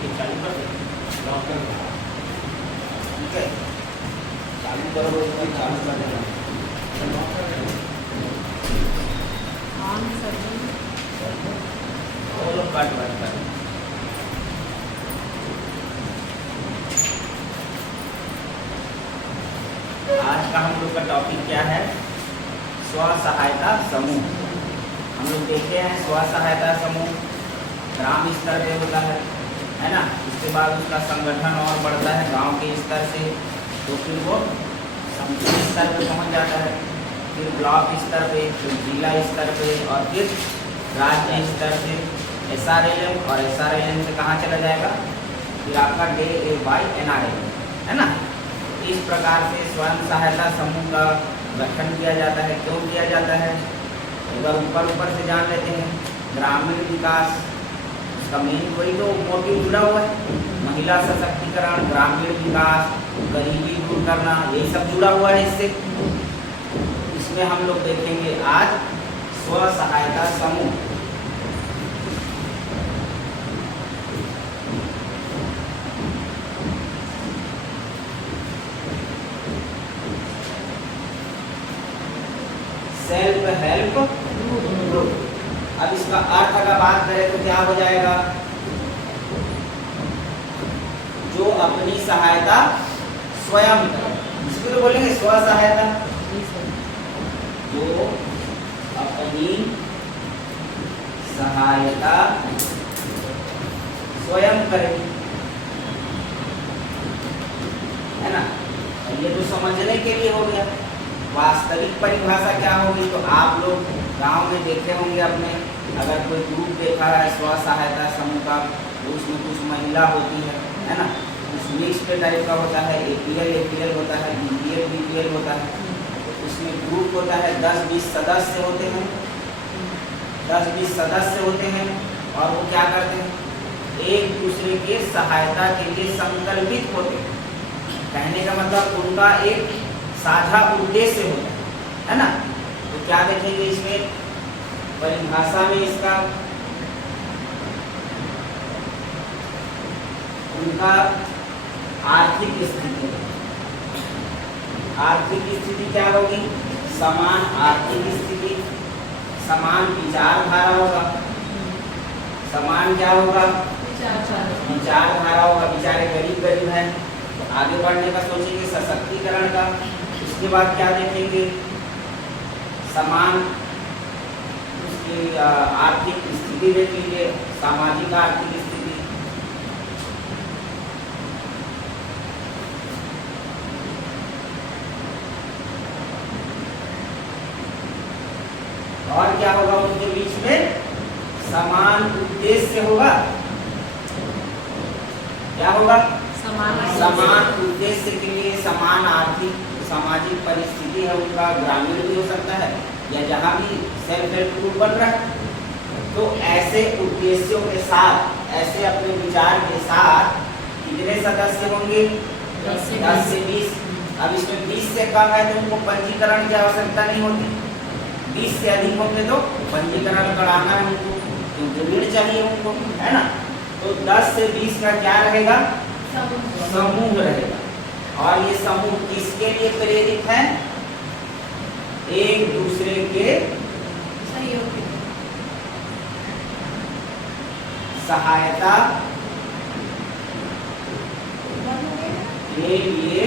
ठीक है, चालू कर दो। ठीक है, चालू करो, उसको चालू कर देना। वो लोग काट बात कर। आज का हम लोग का टॉपिक क्या है? स्व सहायता समूह। हम लोग देखते हैं स्व सहायता समूह ग्राम स्तर पे होता है ना। इसके बाद उसका संगठन और बढ़ता है गांव के स्तर से, तो फिर वो संस्थान स्तर पे पहुंच जाता है, फिर ब्लॉक स्तर पे, फिर जिला स्तर पे और फिर राज्य स्तर से SRLM, और SRLM से कहाँ चला जाएगा? फिर आपका DAY/NRLM, है ना। इस प्रकार से स्वयं सहायता समूह का गठन किया जाता है। क्यों किया जाता है? अगर ऊपर से जान लेते हैं, ग्रामीण विकास, इसका मेन कोई तो मोटिव जुड़ा हुआ है, महिला सशक्तिकरण, ग्रामीण विकास, गरीबी दूर करना, यही सब जुड़ा हुआ है इससे। इसमें हम लोग देखेंगे आज स्व सहायता समूह। Self help group. अब इसका अर्थ अगर बात करें तो क्या हो जाएगा? जो अपनी सहायता स्वयं करे, इसको तो बोलेंगे स्व सहायता। जो अपनी सहायता स्वयं करे, है ना। ये तो समझने के लिए हो गया। वास्तविक परिभाषा क्या होगी? तो आप लोग गांव में देखे होंगे अपने, अगर कोई ग्रुप देखा है स्व सहायता समूह का, तो उसमें कुछ महिला होती है ना, कुछ मिक्स टाइप का होता है, APL होता है, BPL होता है। तो उसमें ग्रुप होता है, 10-20 सदस्य होते हैं, 10-20 सदस्य होते हैं, और वो क्या करते हैं? एक दूसरे के सहायता के लिए संकल्पित होते हैं। कहने का मतलब उनका एक साझा उद्देश्य होता है ना। तो क्या देखेंगे इसमें परिभाषा में? इसका उनका आर्थिक स्थिति, आर्थिक स्थिति क्या होगी? समान आर्थिक स्थिति, समान विचारधारा होगा। समान क्या होगा? विचारधारा होगा। बेचारे गरीब हैं, तो आगे बढ़ने का सोचेंगे, सशक्तिकरण का। उसके बाद क्या देखेंगे? समान उसकी आर्थिक स्थिति देख लीजिए, सामाजिक आर्थिक स्थिति। और क्या होगा? उनके बीच में समान उद्देश्य होगा। क्या होगा? समान उद्देश्य के लिए समान आर्थिक सामाजिक परिस्थिति है उनका, ग्रामीण भी हो सकता है या जहाँ भी सेल्फ हेल्प ग्रुप बन रहा है। तो ऐसे उद्देश्यों के साथ, ऐसे अपने विचार के साथ कितने सदस्य होंगे? 10 से 20। अब इसमें 20 से कम है तो उनको पंजीकरण की आवश्यकता नहीं होती, 20 से अधिक होंगे तो पंजीकरण कराना है उनको, क्योंकि ऋण चाहिए उनको, है ना। तो 10 से 20 का क्या रहेगा? समूह रहेगा। और ये समूह किसके लिए प्रेरित है? एक दूसरे के सहायता के लिए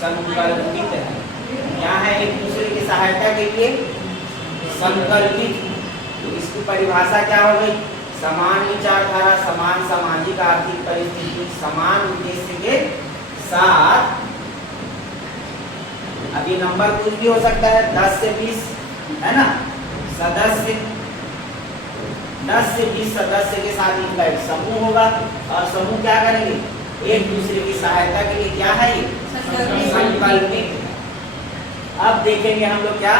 संकल्पित है। क्या है? एक दूसरे की सहायता के लिए संकल्पित। तो इसकी परिभाषा क्या हो गई? समान विचारधारा, समान सामाजिक आर्थिक परिस्थिति, समान उद्देश्य के साथ। अभी नंबर कुछ भी हो सकता है, 10 से 20, है ना, सदस्य। 10 से 20 सदस्य के साथ इनका एक समूह होगा, और समूह क्या करेंगे? एक दूसरे की सहायता के लिए क्या है? संकल्पित। अब देखेंगे हम लोग क्या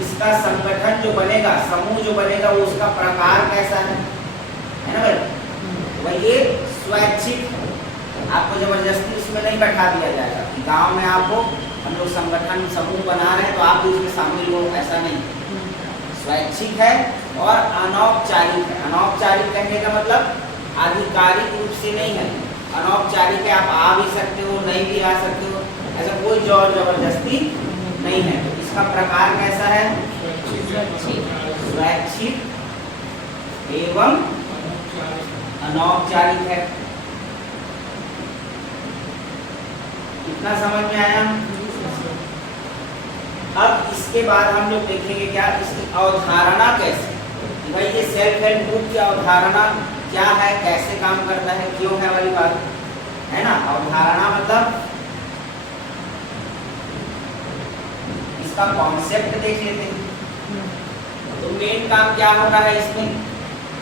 इसका संगठन जो बनेगा, समूह जो बनेगा, वो उसका प्रकार कैसा है ना भाई? वही ये स्वैच्छिक, आपको जबरदस्ती इसमें नहीं बैठा दिया जाएगा कि गांव में आपको हम लोग संगठन समूह बना रहे हैं तो आप भी उसमें शामिल हो, ऐसा नहीं। स्वैच्छिक है और अनौपचारिक है। अनौपचारिक कहने का मतलब आधिकारिक रूप से नहीं है। अनौपचारिक है, आप आ भी सकते हो, नहीं भी आ सकते हो, ऐसा कोई जोर जबरदस्ती नहीं है। तो इसका प्रकार कैसा है? स्वैच्छिक एवं अनौपचारिक है। कितना समझ में आया? अब इसके बाद हम लोग देखेंगे क्या इसकी अवधारणा कैसे, भाई ये सेल्फ हेल्प ग्रुप की अवधारणा क्या है, कैसे काम करता है, क्यों है वाली बात है ना। अवधारणा मतलब इसका कॉन्सेप्ट देख लेते हैं। तो मेन काम क्या हो रहा है इसमें,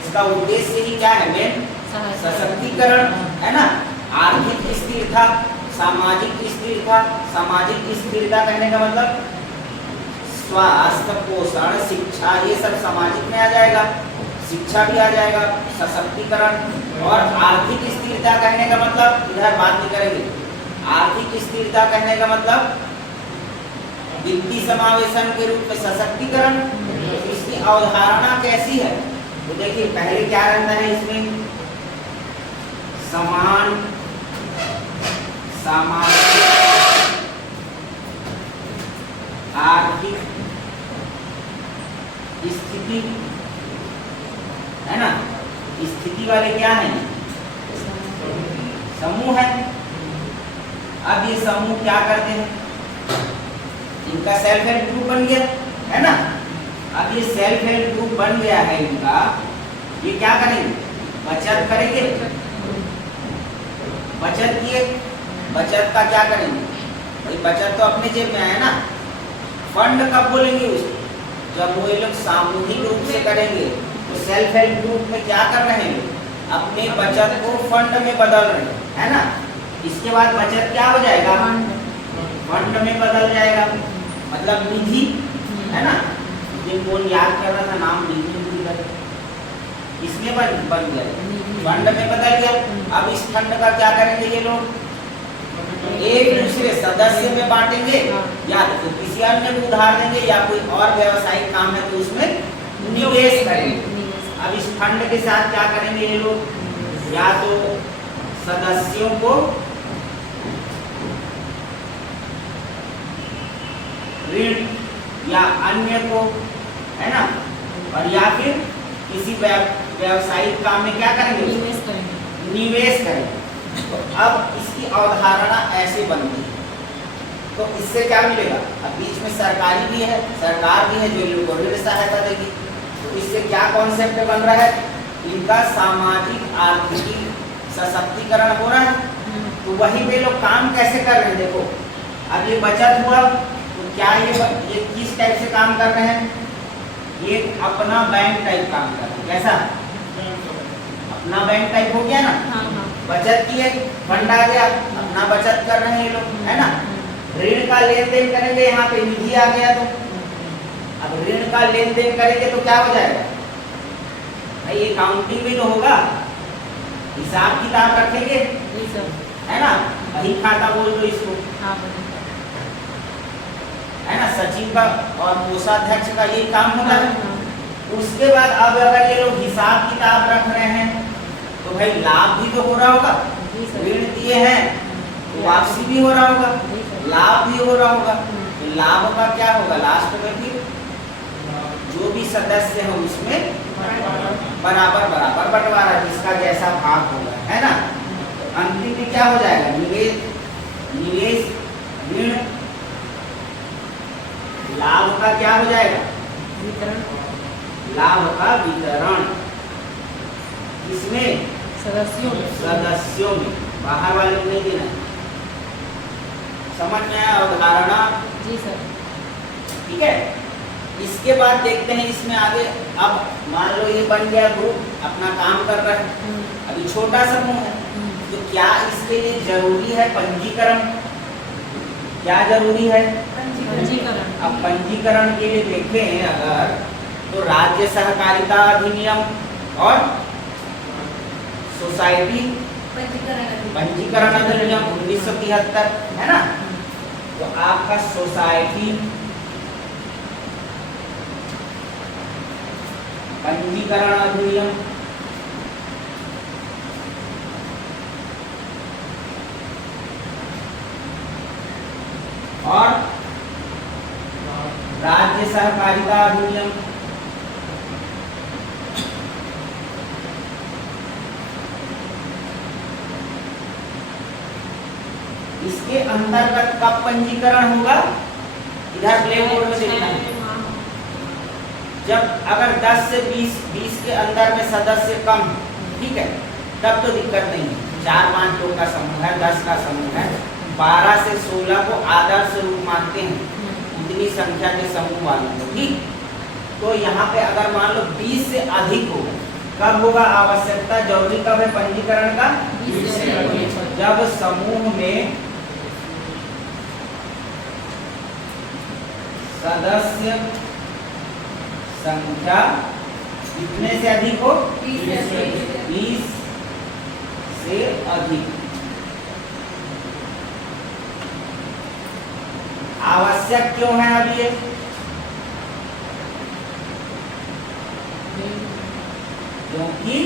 इसका उद्देश्य ही क्या है? मेन सशक्तिकरण है ना, आर्थिक स्थिरता, सामाजिक स्थिरता। सामाजिक स्थिरता कहने का मतलब स्वास्थ्य, पोषण, शिक्षा, ये सब सामाजिक में आ जाएगा, शिक्षा भी आ जाएगा, सशक्तिकरण। और आर्थिक स्थिरता कहने का मतलब, इधर बात नहीं करेंगे, आर्थिक स्थिरता कहने का मतलब वित्तीय समावेशन के रूप में सशक्तिकरण। इसकी अवधारणा कैसी है तो देखिए, पहले क्या रहता है इसमें, समान सामाजिक आर्थिक स्थिति है ना। स्थिति वाले क्या है? समूह है। अब ये समूह क्या करते हैं, इनका सेल्फ हेल्प ग्रुप बन गया है ना। अब ये सेल्फ हेल्प ग्रुप बन गया है इनका, ये क्या करेंगे? बचत करेंगे। बचत किए, बचत का क्या करेंगे भाई? बचत तो अपने जेब में है ना। फंड कब बोलेंगे उसको? जब वो लोग सामूहिक रूप से करेंगे। तो सेल्फ हेल्प ग्रुप में क्या कर रहे हैं? अपने बचत को फंड में बदल रहे हैं, है ना। इसके बाद बचत क्या हो जाएगा? फंड में बदल जाएगा, मतलब निधि है ना। जिनको याद कर रहा था नाम, निधि इसमें बन गया, फंड में बदल गया। अब इस फंड का क्या करेंगे ये लोग? एक दूसरे सदस्य में बांटेंगे, या तो किसी अन्य को उधार देंगे, या कोई और व्यवसायिक काम है तो उसमें निवेश करेंगे। अब इस फंड के साथ क्या करेंगे ये लोग? या तो सदस्यों को ऋण या अन्य को, है ना, और या फिर किसी व्यवसायिक काम में क्या करेंगे? निवेश करेंगे। तो अब इसकी अवधारणा ऐसे बनती है। तो इससे क्या मिलेगा? अब बीच में सरकारी भी है, सरकार भी है जो लोगों को ऋण सहायता देगी। तो इससे क्या कॉन्सेप्ट बन रहा है? इनका सामाजिक आर्थिक सशक्तिकरण हो रहा है। तो वही वे लोग काम कैसे कर रहे हैं? देखो, अब ये बचत हुआ तो क्या ये किस टाइप से काम कर रहे हैं? ये अपना बैंक टाइप काम कर रहे हैं। कैसा? अपना बैंक टाइप हो गया ना। बचत किए, फंड आ गया, अपना बचत कर रहे हैं ये लोग, है ना। ऋण का लेन देन करेंगे, यहाँ पे निधि आ गया। तो अब ऋण का लेन देन करेंगे तो क्या हो जाएगा भाई? अकाउंटिंग भी तो होगा, हिसाब किताब रखेंगे, है ना। वही खाता बोल दो इसको, है ना। सचिव का और कोषाध्यक्ष का यही काम होता है। उसके बाद अब अगर ये लोग हिसाब किताब रख रहे हैं तो भाई लाभ भी तो हो रहा होगा, ऋण दिए हैं तो वापसी भी हो रहा होगा, लाभ भी हो रहा होगा। तो लाभ का क्या होगा? लास्ट में फिर जो भी सदस्य है उसमें बराबर बराबर बंटवारा, जिसका जैसा भाग होगा, है ना। तो अंतिम में क्या हो जाएगा? निवेश ऋण लाभ का क्या हो जाएगा? लाभ का वितरण किसमें? सदस्यों में, बाहर वाले को नहीं देना। समझ में आया अवधारणा? जी सर। ठीक है। इसके बाद देखते हैं इसमें आगे। अब मान लो ये बन गया ग्रुप, अपना काम कर रहा है, अभी छोटा समूह है, तो क्या इसके लिए जरूरी है पंजीकरण? क्या जरूरी है? पंजीकरण। अब पंजीकरण के लिए देखें अगर, तो राज्य सहकारिता अधिनियम और सोसाइटी पंजीकरण अधिनियम 1973 है ना। तो आपका सोसाइटी पंजीकरण अधिनियम, और राज्य सहकारिता अधिनियम। इसके अंतर्गत कब पंजीकरण होगा, इधर ब्लैक बोर्ड में देखना है। जब अगर 10 से 20 के अंदर में सदस्य कम, ठीक है, तब तो दिक्कत नहीं है। 4-5 लोग का समूह है, 10 का समूह है, 12 से 16 को आदर्श रूप मानते हैं, उतनी संख्या के समूह वालों को, ठीक। तो यहाँ पे अगर मान लो 20 से अधिक होगा, कब होगा आवश्यकता, जरूरी कब है पंजीकरण का, 20 से अधिक, जब समूह में सदस्य संख्या कितने से अधिक हो, 20 से अधिक। आवश्यक क्यों है अब ये, क्योंकि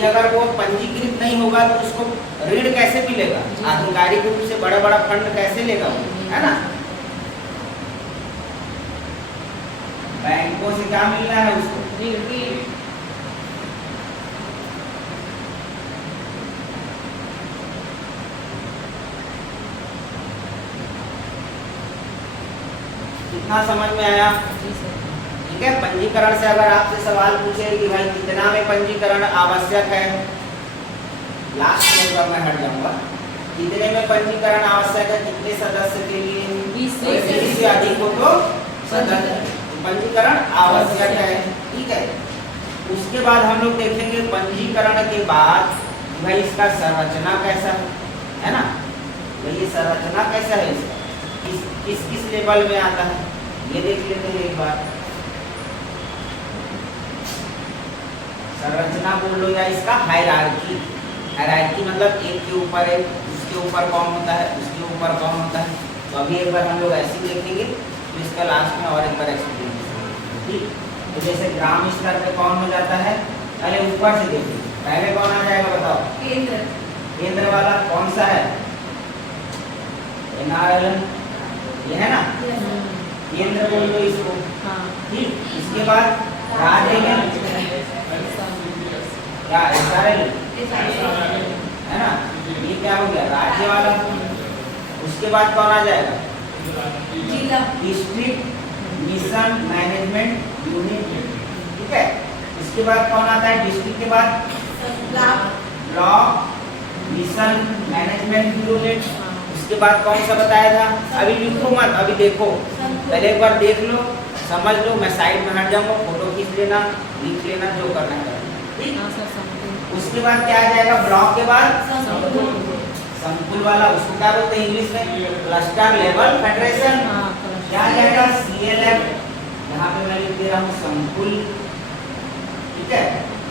अगर वो पंजीकृत नहीं होगा तो उसको ऋण कैसे मिलेगा, आधिकारिक रूप से बड़ा बड़ा फंड कैसे लेगा वो, है ना। बैंकों से क्या मिलना है उसको, कितना समझ में आया, ठीक है। पंजीकरण से अगर आपसे सवाल पूछे कि भाई कितना में पंजीकरण आवश्यक है, लास्ट में जब मैं हट जाऊंगा, कितने में पंजीकरण आवश्यक है, कितने सदस्य के लिए, 20 से अधिक हो तो सदस्य पंजीकरण आवश्यक है, ठीक है। उसके बाद हम लोग देखेंगे पंजीकरण के बाद भाई इसका संरचना कैसा है ना, भाई ये संरचना कैसा है, इसका किस किस लेवल में आता है, ये देख लेते हैं एक बार। संरचना बोल लो या इसका हायरार्की, हायरार्की मतलब एक के ऊपर एक, उसके ऊपर कौन होता है, उसके ऊपर कौन होता है। तो अभी एक बार हम लोग ऐसे देखेंगे, तो इसका लास्ट में और एक बार एक्सप्लेन, ठीक। तो जैसे ग्राम स्तर पे कौन हो जाता है, पहले ऊपर से देखिए, पहले कौन आ जाएगा बताओ, केंद्र, केंद्र वाला कौन सा है, NRLM, ये है ना, केंद्र बोल दो इसको, ठीक। इसके बाद राज्य में क्या SRL है ना, ये क्या हो गया राज्य वाला। उसके बाद कौन आ जाएगा, जिला, डिस्ट्रिक्ट मिशन मैनेजमेंट यूनिट, ठीक है। इसके बाद कौन आता है, डिस्ट्रिक्ट के बाद ब्लॉक मिशन मैनेजमेंट यूनिट। उसके बाद कौन सा बताया था, अभी लिखो मत, अभी देखो, पहले एक बार देख लो, समझ लो, मैं साइड में हट जाऊंगा, फोटो खींच लेना, लिख लेना, जो करना है, ठीक। उसके बाद क्या आ जाएगा, ब्लॉक के बाद संकुल वाला, उसको क्या बोलते हैं इंग्लिश में, क्लस्टर लेवल फेडरेशन। क्या आ जाएगा, CLF, यहाँ पे मैं लिख दे रहा हूँ संकुल, ठीक है।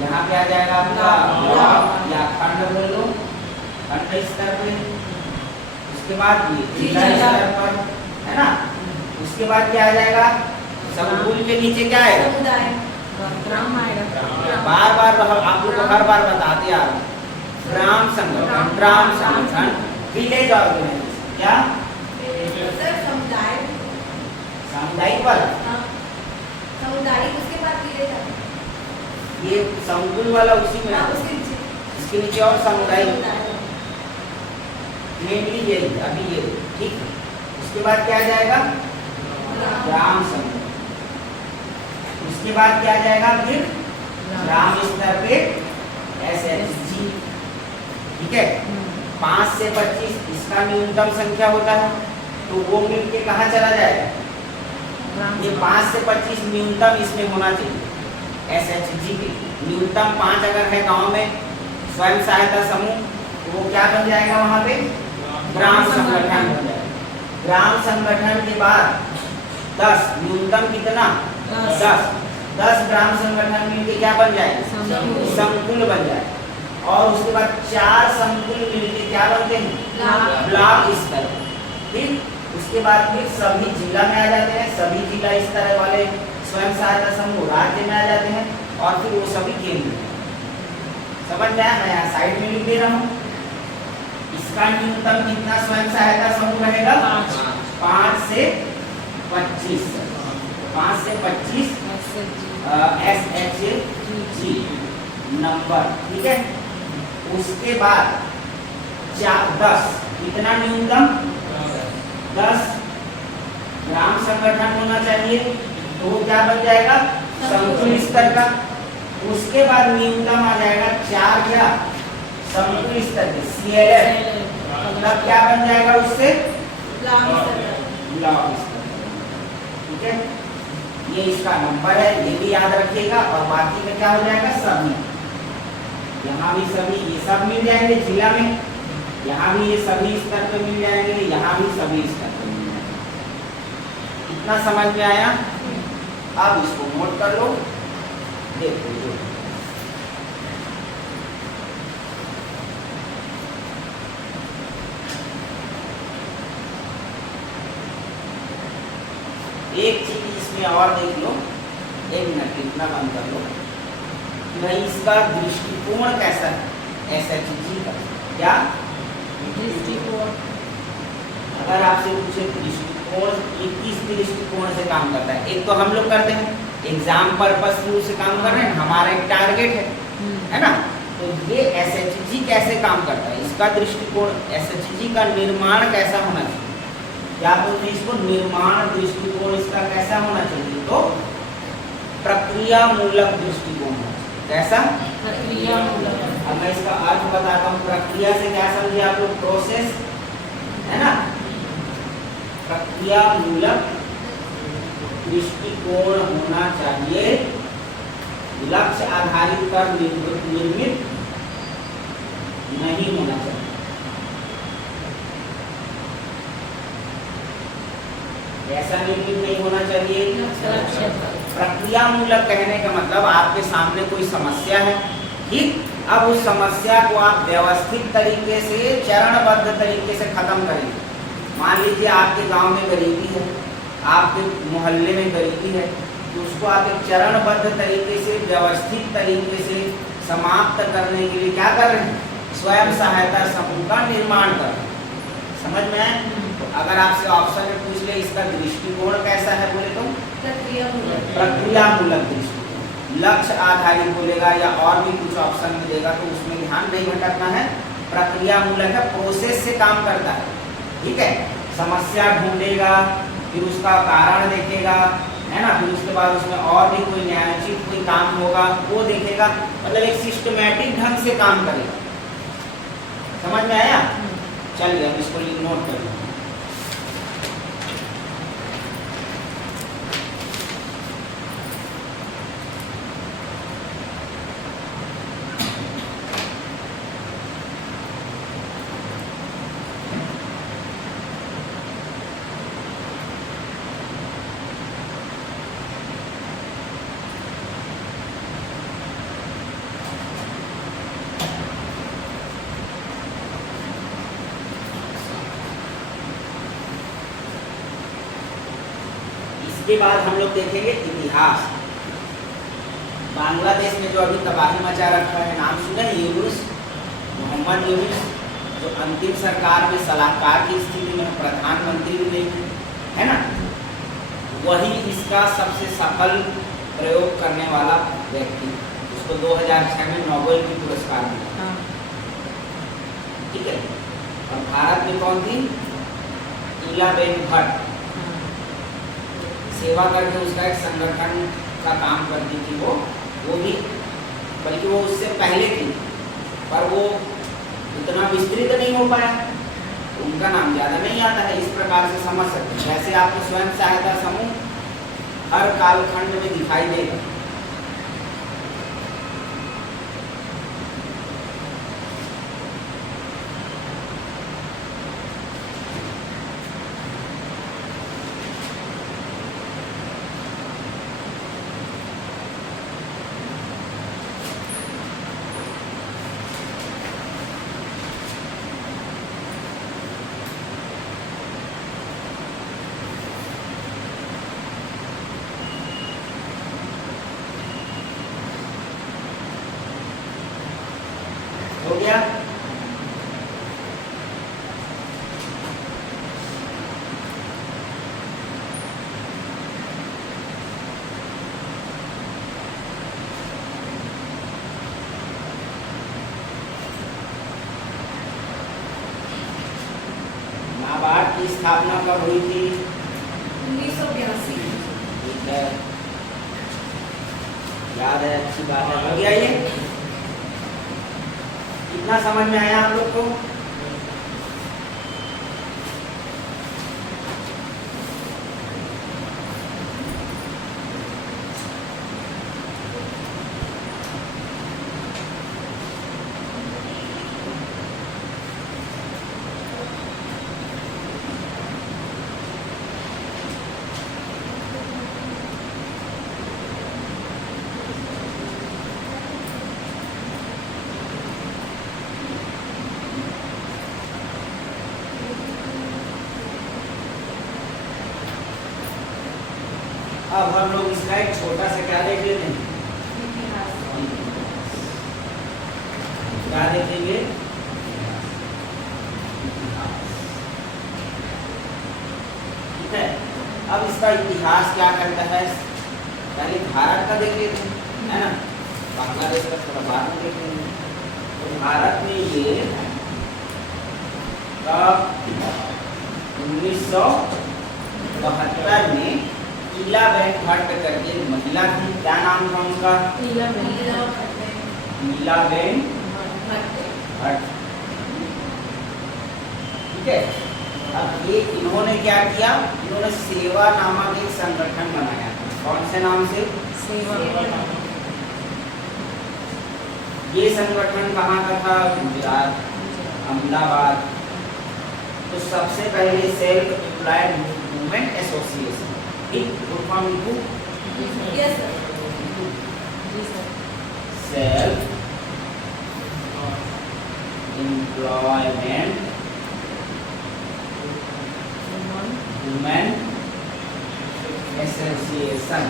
यहाँ पे आ जाएगा आपका ब्लॉक या खंड बोल लो, खंड स्तर पे। उसके बाद ये जिला स्तर पर, है ना। उसके बाद क्या आ जाएगा, संकुल के नीचे क्या आएगा, बार बार आप लोग को हर बार बताते आ रहा हूँ, ग्राम संगठन, ग्राम संगठन, विलेज ऑर्गेनाइजेशन, क्या सामुदायिक वाला, सामुदायिक, उसके बाद विलेज, ये संकुल वाला उसी में आता है, इसके नीचे और सामुदायिक, मेनली ये अभी ये, ठीक है। उसके बाद क्या आ जाएगा, ग्राम संगठन। उसके बाद क्या आ जाएगा, फिर ग्राम स्तर पे SHG, ठीक है। 5 से 25 इसका न्यूनतम संख्या होता है, तो वो मिलके कहाँ चला जाएगा, ये 5 से 25 न्यूनतम इसमें होना चाहिए। SHG के न्यूनतम 5 अगर है गांव में स्वयं सहायता समूह, तो वो क्या बन जाएगा, वहाँ पे ग्राम संगठन बन जाएगा। ग्राम संगठन के बाद 10, न्यूनतम कितना, 10 ग्राम संगठन मिलके क्या बन जाएगा, संकुल बन जाएगा। और उसके बाद 4 संकुल मिलके क्या बनते हैं, ब्लॉक स्तर, ठीक। उसके बाद फिर सभी जिला में आ जाते हैं, सभी जिला स्तर वाले स्वयं सहायता समूह राज्य में आ जाते हैं और फिर वो सभी केंद्र में। समझ में आया? मैं यहाँ साइड में लिख दे रहा हूँ। इसका न्यूनतम कितना स्वयं सहायता समूह रहेगा? 5 से 25। 5 से 25 SHG नंबर, ठीक है। उसके बाद 10 कितना न्यूनतम? 10 ग्राम संगठन होना चाहिए, तो क्या बन जाएगा? समतुल स्तर का। उसके बाद न्यूनतम आ जाएगा 4 क्या? समतुल स्तर के CLF। तब क्या बन जाएगा उससे? ब्लॉक स्तर। ठीक है, ये इसका नंबर है, ये भी याद रखिएगा। और बाकी में क्या हो जाएगा? सभी, यहाँ भी सभी, ये सब मिल जाएंगे जिला में, यहाँ भी ये सभी स्तर पे मिल जाएंगे, यहाँ भी सभी स्तर पे मिल जाएंगे। इतना समझ में आया? अब इसको नोट कर लो, देखो जो एक चीज इसमें और देख लो, 1 मिनट इतना बंद कर लो कि भाई इसका दृष्टिकोण कैसा है SHG का। क्या दृष्टिकोण? अगर आपसे पूछे दृष्टिकोण, ये किस दृष्टिकोण से काम करता है? एक तो हम लोग करते हैं एग्जाम पर्पस से काम कर रहे हैं, हमारा एक टारगेट है ना। तो ये SHG कैसे काम करता है, इसका दृष्टिकोण, SHG का निर्माण कैसा होना चाहिए? क्या बोलते हैं इसको? निर्माण दृष्टिकोण इसका कैसा होना चाहिए? तो प्रक्रिया मूलक दृष्टिकोण। कैसा? प्रक्रिया मूलक। अब मैं इसका अर्थ बताता हूँ। प्रक्रिया से क्या समझे आप लोग? प्रोसेस, है ना। प्रक्रिया मूलक दृष्टिकोण होना चाहिए, लक्ष्य आधारित कर निर्मित नहीं होना चाहिए। ऐसा निर्मित नहीं होना चाहिए। प्रक्रिया मूलक कहने का मतलब आपके सामने कोई समस्या है, ठीक। अब उस समस्या को आप व्यवस्थित तरीके से, चरणबद्ध तरीके से खत्म करेंगे। मान लीजिए आपके गांव में गरीबी है, आपके मोहल्ले में गरीबी है, तो उसको आप एक चरणबद्ध तरीके से, व्यवस्थित तरीके से समाप्त करने के लिए क्या कर रहे हैं? स्वयं सहायता समूह का निर्माण कर रहे हैं। समझ में आए? तो अगर आपसे ऑप्शन में पूछ ले इसका दृष्टिकोण कैसा है, बोले तो प्रक्रिया मूलक। प्रक्रिया मूलक दृष्टिकोण। लक्ष्य आधारित बोलेगा या और भी कुछ ऑप्शन में देगा तो उसमें ध्यान नहीं भटकना है। प्रक्रिया मूलक है, प्रोसेस से काम करता है, ठीक है। समस्या ढूंढेगा, फिर उसका कारण देखेगा, है ना, फिर उसके बाद उसमें और भी कोई न्यायोचित कोई काम होगा वो देखेगा। मतलब एक सिस्टमैटिक ढंग से काम करेगा। समझ में आया? चलिए अब इसको नोट कर लो। इसके बाद हम लोग देखेंगे इतिहास। बांग्लादेश में जो अभी तबाही मचा रखा है, नाम सुने? यूनुस, मोहम्मद यूनुस, जो अंतिम सरकार में सलाहकार की स्थिति में, प्रधानमंत्री भी नहीं है ना, वही इसका सबसे सफल प्रयोग करने वाला व्यक्ति। उसको 2006 में नोबेल की पुरस्कार मिला, ठीक है। और भारत में कौन थी? ईलाबेन भट्ट, सेवा करके उसका एक संगठन का काम करती थी वो भी, बल्कि वो उससे पहले थी, पर वो इतना विस्तृत नहीं हो पाया, उनका नाम ज़्यादा नहीं आता है। इस प्रकार से समझ सकते हैं। जैसे आपको स्वयं सहायता समूह हर कालखंड में दिखाई देगा। हो गया। नाबार्ड की स्थापना कब हुई थी? 1982। ठीक है, याद है, अच्छी बात है। हो गया ये? कितना समझ में आया आप लोग को? अब हम लोग इसका एक छोटा सा क्या देख लेते हैं? क्या देखेंगे? ठीक है, अब इसका इतिहास क्या करता है? पहले भारत का देख लेते हैं, है ना? बांग्लादेश का थोड़ा बाद में देख लेंगे। तो भारत में ये कब 1972 में ईलाबेन भट्ट करके महिला थी, क्या नाम था उनका? ईलाबेन भट्ट। ठीक है, अब ये इन्होंने क्या किया? इन्होंने सेवा नामक एक संगठन बनाया। कौन से नाम से? ये संगठन कहाँ का था? गुजरात, अहमदाबाद। तो सबसे पहले self employed women association, self employment women association.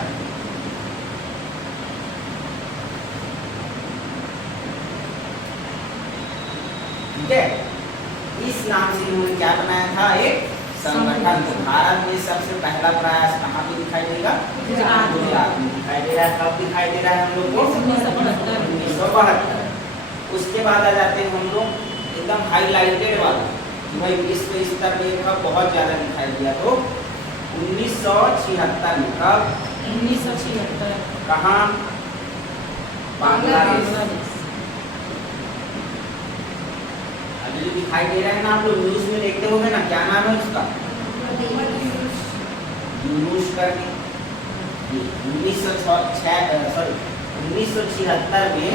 ठीक है, इस नाम से इन्होंने क्या बनाया था? एक संगठन। तो भारत में सबसे पहला प्रयास कहाँ पे दिखाई देगा? गुजरात में दिखाई दे रहा है। कब दिखाई दे रहा है हम लोग को? 1972। उसके बाद आ जाते हैं हम लोग एकदम हाईलाइटेड वाला, भाई विश्व स्तर पे का बहुत ज्यादा दिखाई दिया। तो 1976 में, कब? 1976। कहाँ? बांग्लादेश। अभी जो दिखाई दे रहा है ना, आप लोग न्यूज में देखते होंगे ना, क्या नाम है उसका? यूनुस करके। 1976 में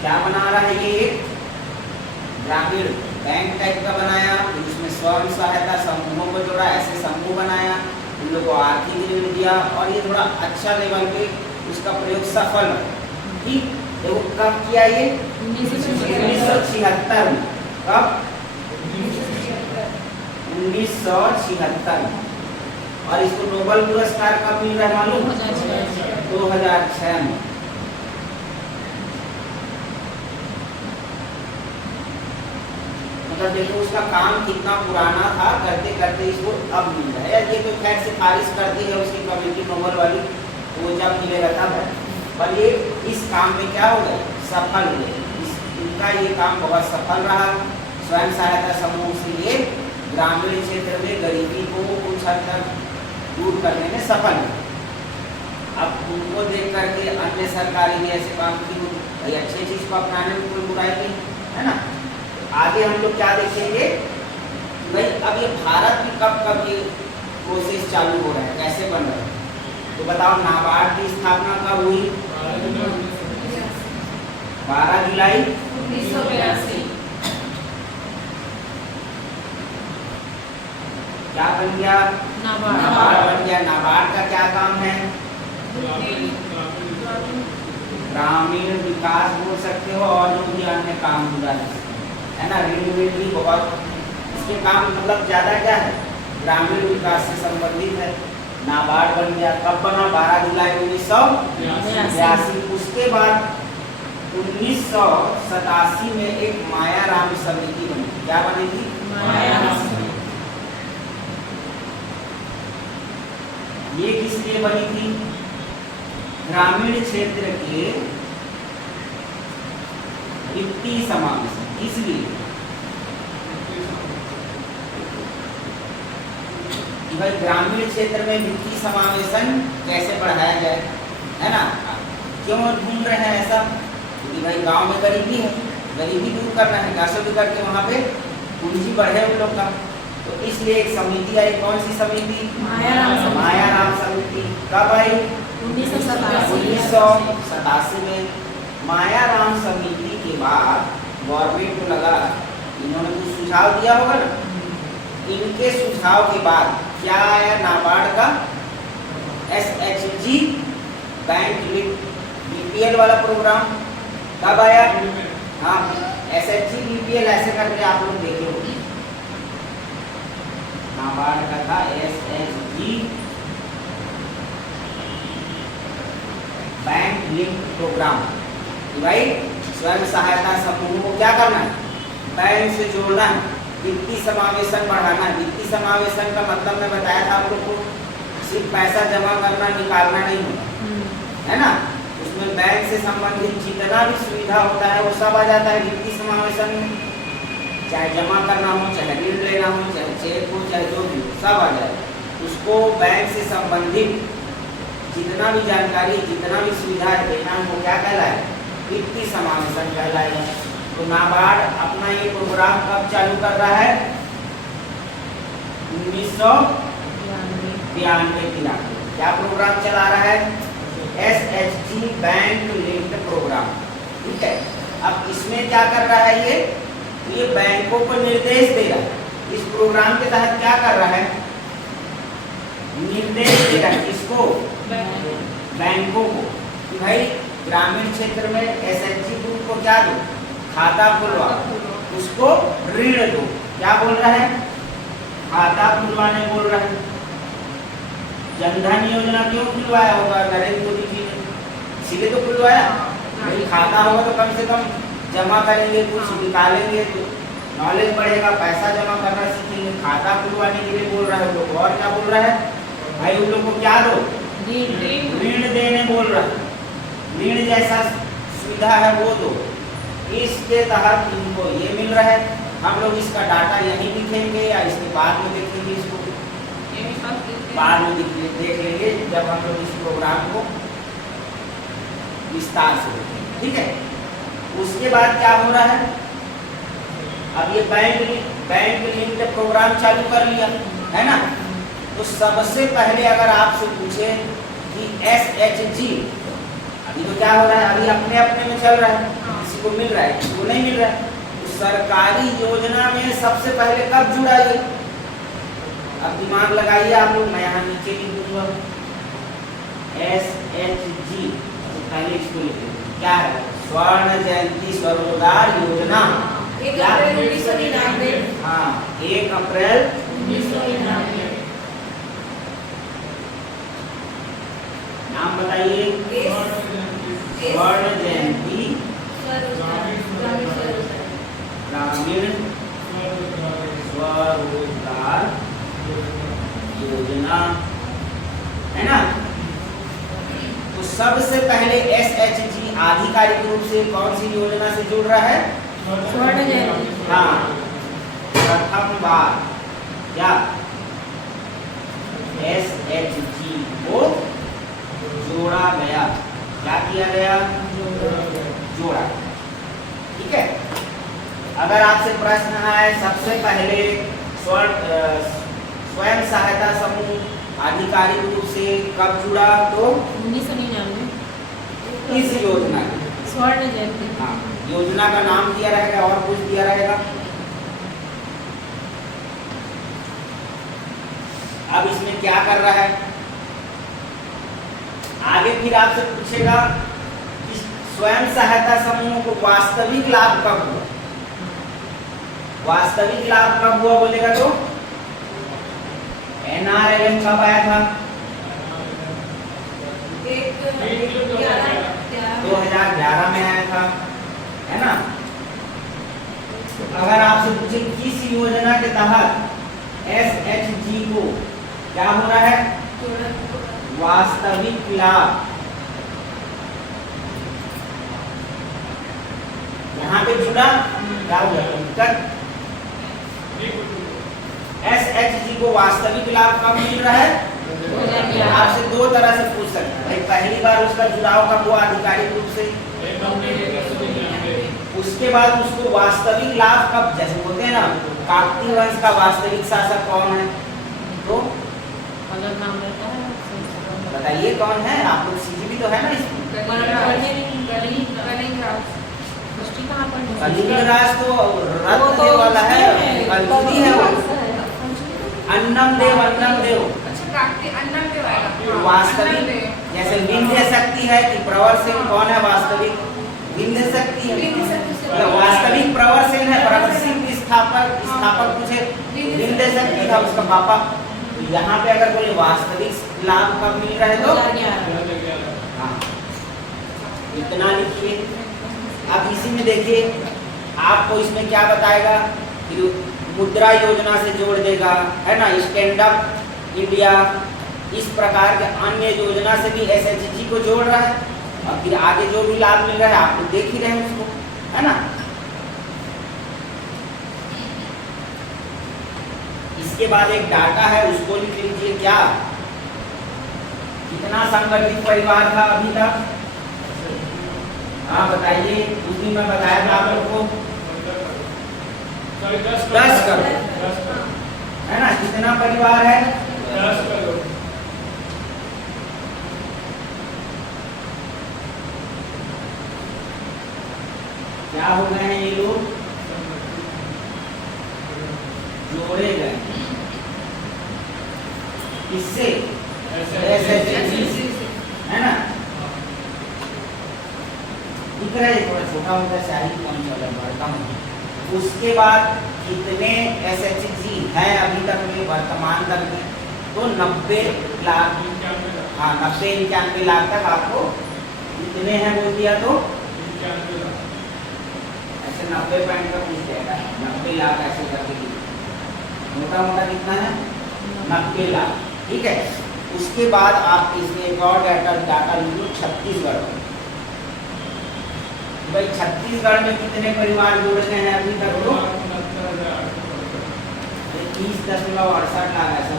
क्या बना रहा है? ये एक ग्रामीण बैंक टाइप का बनाया, जिसमें स्वयं सहायता समूहों को जोड़ा, ऐसे समूह बनाया, उन लोगों को आर्थिक ऋण दिया, और ये थोड़ा अच्छा लेवल पे उसका प्रयोग सफल रहा। ठीक, देखो कब किया ये? 1976 में। कब? 1976 में। और इसको नोबेल पुरस्कार कब मिल रहा है मालूम? 2006 में। मतलब देखो उसका काम कितना पुराना था, करते करते इसको अब मिल रहा है। ये तो खैर सिफारिश करती है उसकी कमेटी नोबेल वाली, वो जब मिलेगा तब है। पर ये इस काम में क्या हो गए? सफल हुए। इनका ये काम बहुत सफल रहा। स्वयं सहायता समूह से ये ग्रामीण क्षेत्र में गरीबी को कुछ हद तक दूर करने में सफल हुए। अब उनको देख करके अन्य सरकारी भी ऐसे काम की, अच्छी चीज को अपनाने में कोई बुराई नहीं है ना। आगे हम लोग क्या देखेंगे भाई, अब ये भारत में कब कब ये प्रोसेस चालू हो रहा है, कैसे बन रहा है? तो बताओ, नाबार्ड की स्थापना कब हुई? 12 जुलाई 1982। क्या बन गया? नाबार्ड बन गया। नाबार्ड का क्या काम है? ग्रामीण विकास बोल सकते हो, और जो भी अन्य काम जुड़ा है ना, ऋण भी बहुत, इसके काम मतलब ज्यादा क्या है? ग्रामीण विकास से संबंधित है। नाबार्ड बन गया। कब बना? 12 जुलाई 1982। उसके बाद 1987 में एक मायाराम समिति बनी। क्या बनी थी? मायाराम। ये किस लिए बनी थी? ग्रामीण क्षेत्र के वित्तीय समावेशन। इसलिए कि भाई ग्रामीण क्षेत्र में वित्तीय समावेशन कैसे बढ़ाया जाए, है ना। क्यों ढूंढ रहे हैं ऐसा? क्योंकि भाई गांव में गरीबी है, गरीबी दूर करना है, कैसे भी करके वहाँ पे पूंजी बढ़े उन लोग का। तो इसलिए एक समिति आई। कौन सी समिति? मायाराम समिति। कब आई? 1987 में। मायाराम समिति के बाद गवर्नमेंट को लगा, इन्होंने कुछ सुझाव दिया होगा ना, इनके सुझाव के बाद क्या आया? नाबार्ड का SHG बैंक BPL वाला प्रोग्राम। कब आया? हाँ, SHG BPL ऐसे करके आप लोग देखे होंगे। नाबार्ड का था SHG बैंक लिंक प्रोग्राम। भाई स्वयं सहायता समूह को क्या करना है? बैंक से जोड़ना है, वित्तीय समावेशन बढ़ाना है। वित्तीय समावेशन का मतलब मैं बताया था आप लोग को, सिर्फ पैसा जमा करना निकालना नहीं होता, है ना। उसमें बैंक से संबंधित जितना भी सुविधा होता है वो सब आ जाता है वित्तीय समावेशन में। चाहे जमा करना हो, चाहे ऋण लेना हो, चाहे चेक हो, चाहे जो भी हो, सब आ जाए। उसको बैंक से संबंधित जितना भी जानकारी, जितना भी सुविधा देना है वो क्या कहलाए? वित्तीय समावेशन कहलाएगा। तो नाबार्ड अपना ये प्रोग्राम कब चालू कर रहा है? 1992। क्या प्रोग्राम चला रहा है? SHG bank linked programme. ठीक है। अब इसमें क्या कर रहा है? ये बैंकों को निर्देश दे रहा है। इस प्रोग्राम के तहत क्या कर रहा है? निर्देश दे रहा है। किसको? बैंकों को। कि भाई ग्रामीण क्षेत्र में SHG ग्रुप को क्या दो? खाता खुलवा, उसको ऋण दो। क्या बोल रहा है? खाता खुलवाने बोल रहा है। जनधन योजना क्यों खुलवाया होगा नरेंद्र मोदी जी ने? इसीलिए तो खुलवाया। भाई खाता होगा तो कम से कम जमा करेंगे, कुछ निकालेंगे तो नॉलेज बढ़ेगा, पैसा जमा करना सीखेंगे। खाता खुलवाने के लिए बोल रहा है लोग। और क्या बोल रहा है? भाई उन लोग को क्या दो? ऋण देने बोल रहा है। ऋण जैसा सुविधा है वो दो। इसके तहत इनको ये मिल रहा है। हम लोग इसका डाटा यहीं दिखेंगे या इसके बाद में देखेंगे? इसको बाद में देख लेंगे जब हम लोग इस प्रोग्राम को विस्तार से देखेंगे। ठीक है। उसके बाद क्या हो रहा है? अब ये बैंक लिंक्ड प्रोग्राम चालू कर लिया, है ना। तो सबसे पहले अगर आपसे पूछे कि SHG अभी तो क्या हो रहा है? अभी अपने अपने में चल रहा है, किसी को मिल रहा है, किसी को नहीं मिल रहा है। तो सरकारी योजना में सबसे पहले कब जुड़ा ये? अब दिमाग लगाइए आप लोग, मैं यहाँ नीचे लिख दूंगा SHG। तो पहले इसको लिख क्या है? स्वर्ण जयंती स्वरोजगार योजना। 1 अप्रैल 1999। हाँ, 1 अप्रैल 1999। नाम बताइए। स्वर्ण जयंती ग्रामीण स्वरोजगार योजना, है ना। तो सबसे पहले SHG आधिकारिक रूप से कौन सी योजना से जुड़ रहा है? स्वर्ण जयंती। हाँ, प्रथम बार क्या SHG को जोड़ा गया। क्या किया गया? जोड़ा। ठीक है। अगर आपसे प्रश्न आए सबसे पहले स्वयं सहायता समूह आधिकारिक रूप से कब जुड़ा? तो 1999। इस योजना स्वर्ण जयंती। हाँ, योजना का नाम दिया रहेगा और कुछ दिया रहेगा। अब इसमें क्या कर रहा है? आगे फिर आपसे पूछेगा कि स्वयं सहायता समूह को वास्तविक लाभ कब हुआ? वास्तविक लाभ कब हुआ बोलेगा तो NRLM कब आया था? 2011 में आया था। है ना। अगर आपसे पूछे किस योजना के तहत SHG को क्या हो रहा है, वास्तविक लाभ, यहाँ पे जुड़ा क्या हुआ दिक्कत, SHG को वास्तविक लाभ कब मिल रहा है, आपसे दो तरह से पूछ सकते हैं भाई, पहली बार उसका जुड़ाव कब हुआ आधिकारिक रूप से, उसके बाद उसको वास्तविक लाभ कब, जैसे बोलते हैं ना काकतीय वंश का वास्तविक शासक कौन है, तो अगर नाम रहता है बताइए कौन है, आप लोग सीजीबी तो है ना इसमें, कलिंग राज तो रत्न वाला है, कलयुगी है वो, अन्नम देव वास्तविक, जैसे विंध्य शक्ति है कि प्रवर सेन कौन है वास्तविक, विंध्य शक्ति है, वास्तविक प्रवर सेन है, प्रवर सिंह स्थापक पूछे विंध्य शक्ति था उसका पापा। तो यहाँ पे अगर बोले वास्तविक लाभ कब मिल रहा है तो हाँ इतना लिखिए। अब इसी में देखिए आपको इसमें क्या बताएगा, मुद्रा योजना से जोड़ देगा, है ना, स्टैंड अप इंडिया, इस प्रकार के अन्य योजना से भी SHG को जोड़ रहा है, और फिर आगे जो भी लाभ मिल रहा है आप लोग देख ही रहे हैं उसको, है ना। इसके बाद एक डाटा है उसको लिख लीजिए, क्या कितना संगठित परिवार था अभी तक, हाँ बताइए, उस दिन मैं बताया था आप लोग को 10 करोड़, है ना, कितना परिवार है 10 करोड़। क्या हो गए हैं ये लोग, जोड़े गए किससे, SHG, है ना, दिख रहा है थोड़ा छोटा मोटा शाही कौन सा बढ़ता हूँ। उसके बाद कितने SHG हैं अभी तक में, वर्तमान तक में, तो 90 लाख, हाँ 90-91 लाख तक आपको कितने हैं बोल दिया, तो ऐसे 90 पॉइंट का पूछ जाएगा, 90 लाख ऐसे करके मोटा मोटा कितना है 90 लाख, ठीक है। उसके बाद आप इसमें एक और डाटा लिखो छत्तीसगढ़, भाई छत्तीसगढ़ में कितने परिवार जुड़ गए हैं अभी तक, तो 30.68 लाख ऐसा,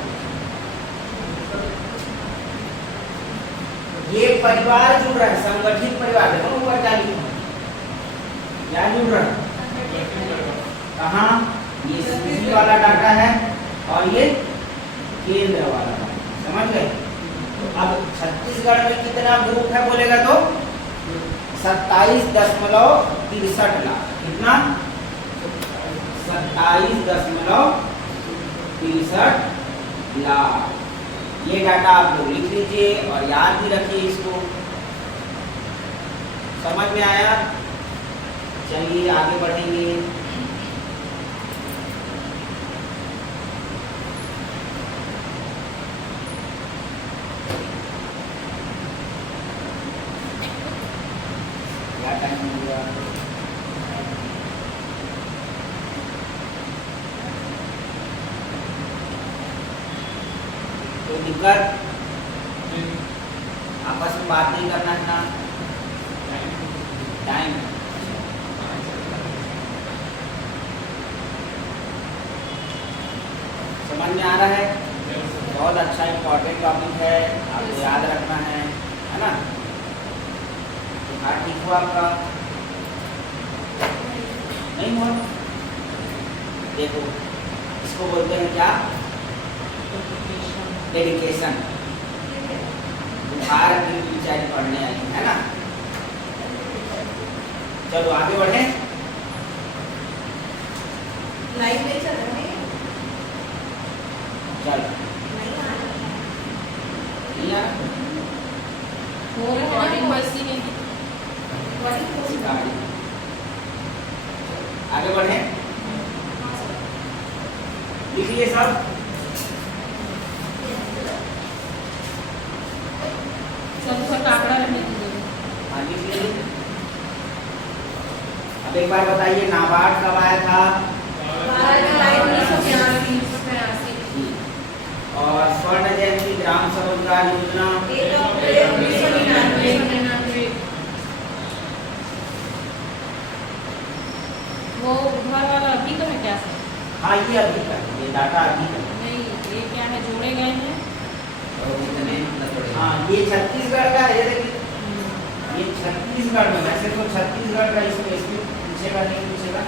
ये परिवार जुड़ रहा है, संगठित परिवार, देखो ऊपर क्या लिखा है, क्या जुड़ रहा है, कहाँ, ये सीधी वाला डाटा है और ये केंद्र वाला डाटा, समझ गए। तो अब छत्तीसगढ़ में कितना ग्रुप है बोलेगा तो 27.63 लाख, कितना 27.63 लाख, ये डाटा आप लोग लिख लीजिए और याद भी रखिए इसको, समझ में आया। चलिए आगे बढ़ेंगे। क्या टाइम हो गया, कोई दिक्कत, आपस में बात नहीं करना है ना, टाइम समझ में आ रहा है, बहुत अच्छा इम्पोर्टेंट टॉपिक है, आपको याद रखना है ना। हाँ ठीक हुआ आपका, नहीं हुआ, देखो इसको बोलते हैं क्या, डेडिकेशन, बुखार की बेचारी पढ़ने आई है ना। चलो आगे बढ़े, लाइव नहीं चल रहा है, चलो नहीं आ रहा, नहीं आ रहा? हो रिकॉर्डिंग बजती नहीं, रिकॉर्डिंग हो रही है। आगे बढ़े, लिखिए सब, सबका आंकड़ा रहने दीजिए। हाँ लिख लीजिए। अब एक बार बताइए नाबार्ड कब आया था? 12 और स्वर्ण जयंती ग्राम स्वरोजगार योजना 1 अप्रैल 1999। वो उधर वाला अभी का है क्या सर? हाँ ये अभी का है, ये डाटा अभी का है। नहीं, ये क्या है, जोड़े गए हैं। हाँ ये छत्तीसगढ़ का है, ये देखिए ये छत्तीसगढ़ में, वैसे तो छत्तीसगढ़ का इसमें इसमें पूछेगा नहीं पूछेगा,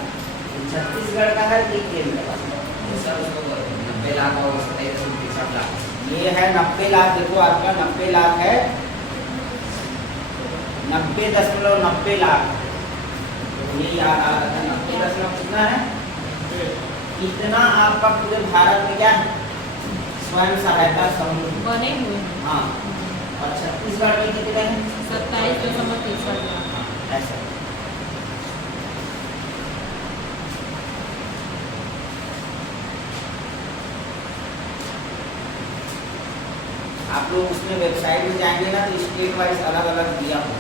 ये छत्तीसगढ़ का है, ये केंद्र का। 90 लाख और 27 लाख। ये है 90 लाख, देखो आपका 90 लाख है, 90.90 लाख, ये याद आ रहा था 90 कितना है, इतना आपका पूरे भारत में क्या है स्वयं सहायता समूह बने हुए हैं। हाँ, और छत्तीसगढ़ में कितने हैं? 27.63 लाख। ऐसा आप लोग उसमें वेबसाइट में जाएंगे ना तो स्टेट वाइज अलग अलग दिया हो,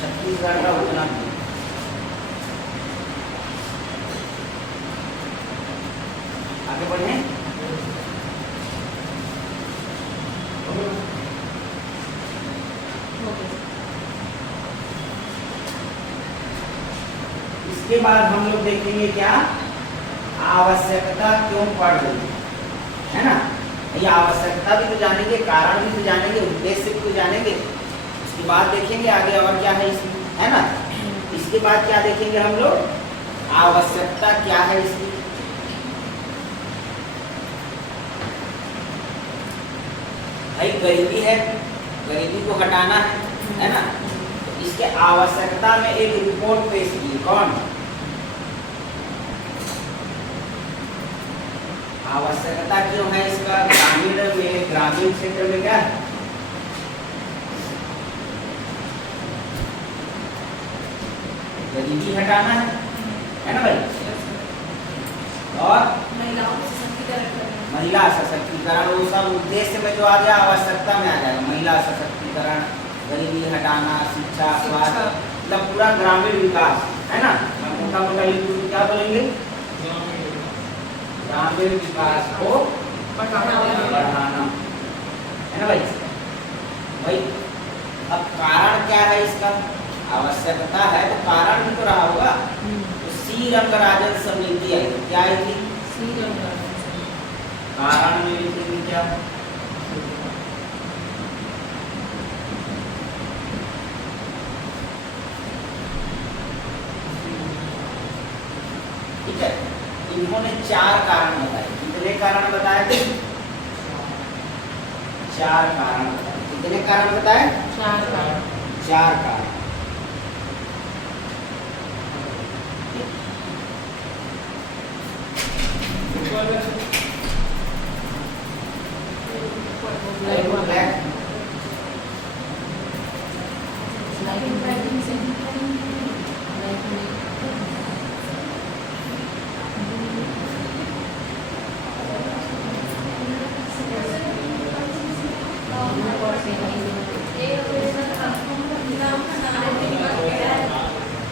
छत्तीसगढ़ का उतना दिया। आगे बढ़े, ओके। इसके बाद हम लोग देखेंगे क्या आवश्यकता क्यों पड़ रही है ना, ये आवश्यकता भी तो जानेंगे, कारण भी तो जानेंगे, उद्देश्य भी तो जानेंगे। उसके बाद देखेंगे आगे और क्या है इसमें, है ना। इसके बाद क्या देखेंगे हम लोग, आवश्यकता क्या है इसकी, भाई गरीबी है, गरीबी को हटाना है ना। तो इसके आवश्यकता में एक रिपोर्ट पेश की, कौन, आवश्यकता क्यों है इसका, ग्रामीण में, ग्रामीण क्षेत्र में क्या है, गरीबी हटाना है ना भाई, और महिलाओं को सशक्तिकरण करना। महिला सशक्तिकरण, वो सब उद्देश्य में जो आ गया आवश्यकता में आ जाएगा, महिला सशक्तिकरण, गरीबी हटाना, शिक्षा, स्वास्थ्य, मतलब पूरा ग्रामीण विकास, है ना। मोटा मोटा क्या बोलेंगे, ग्रामीण विकास को बढ़ाना, है ना भाई। भाई अब कारण क्या है इसका, आवश्यकता है तो कारण भी तो रहा होगा। तो सी रंगराजन समिति आई, क्या आई थी, कारण में लिखेंगे क्या, ठीक है। इन्होंने 4 कारण बताए, कितने कारण बताए थे, 4 कारण बताए, कितने कारण बताए, 4 कारण। 4 कारण।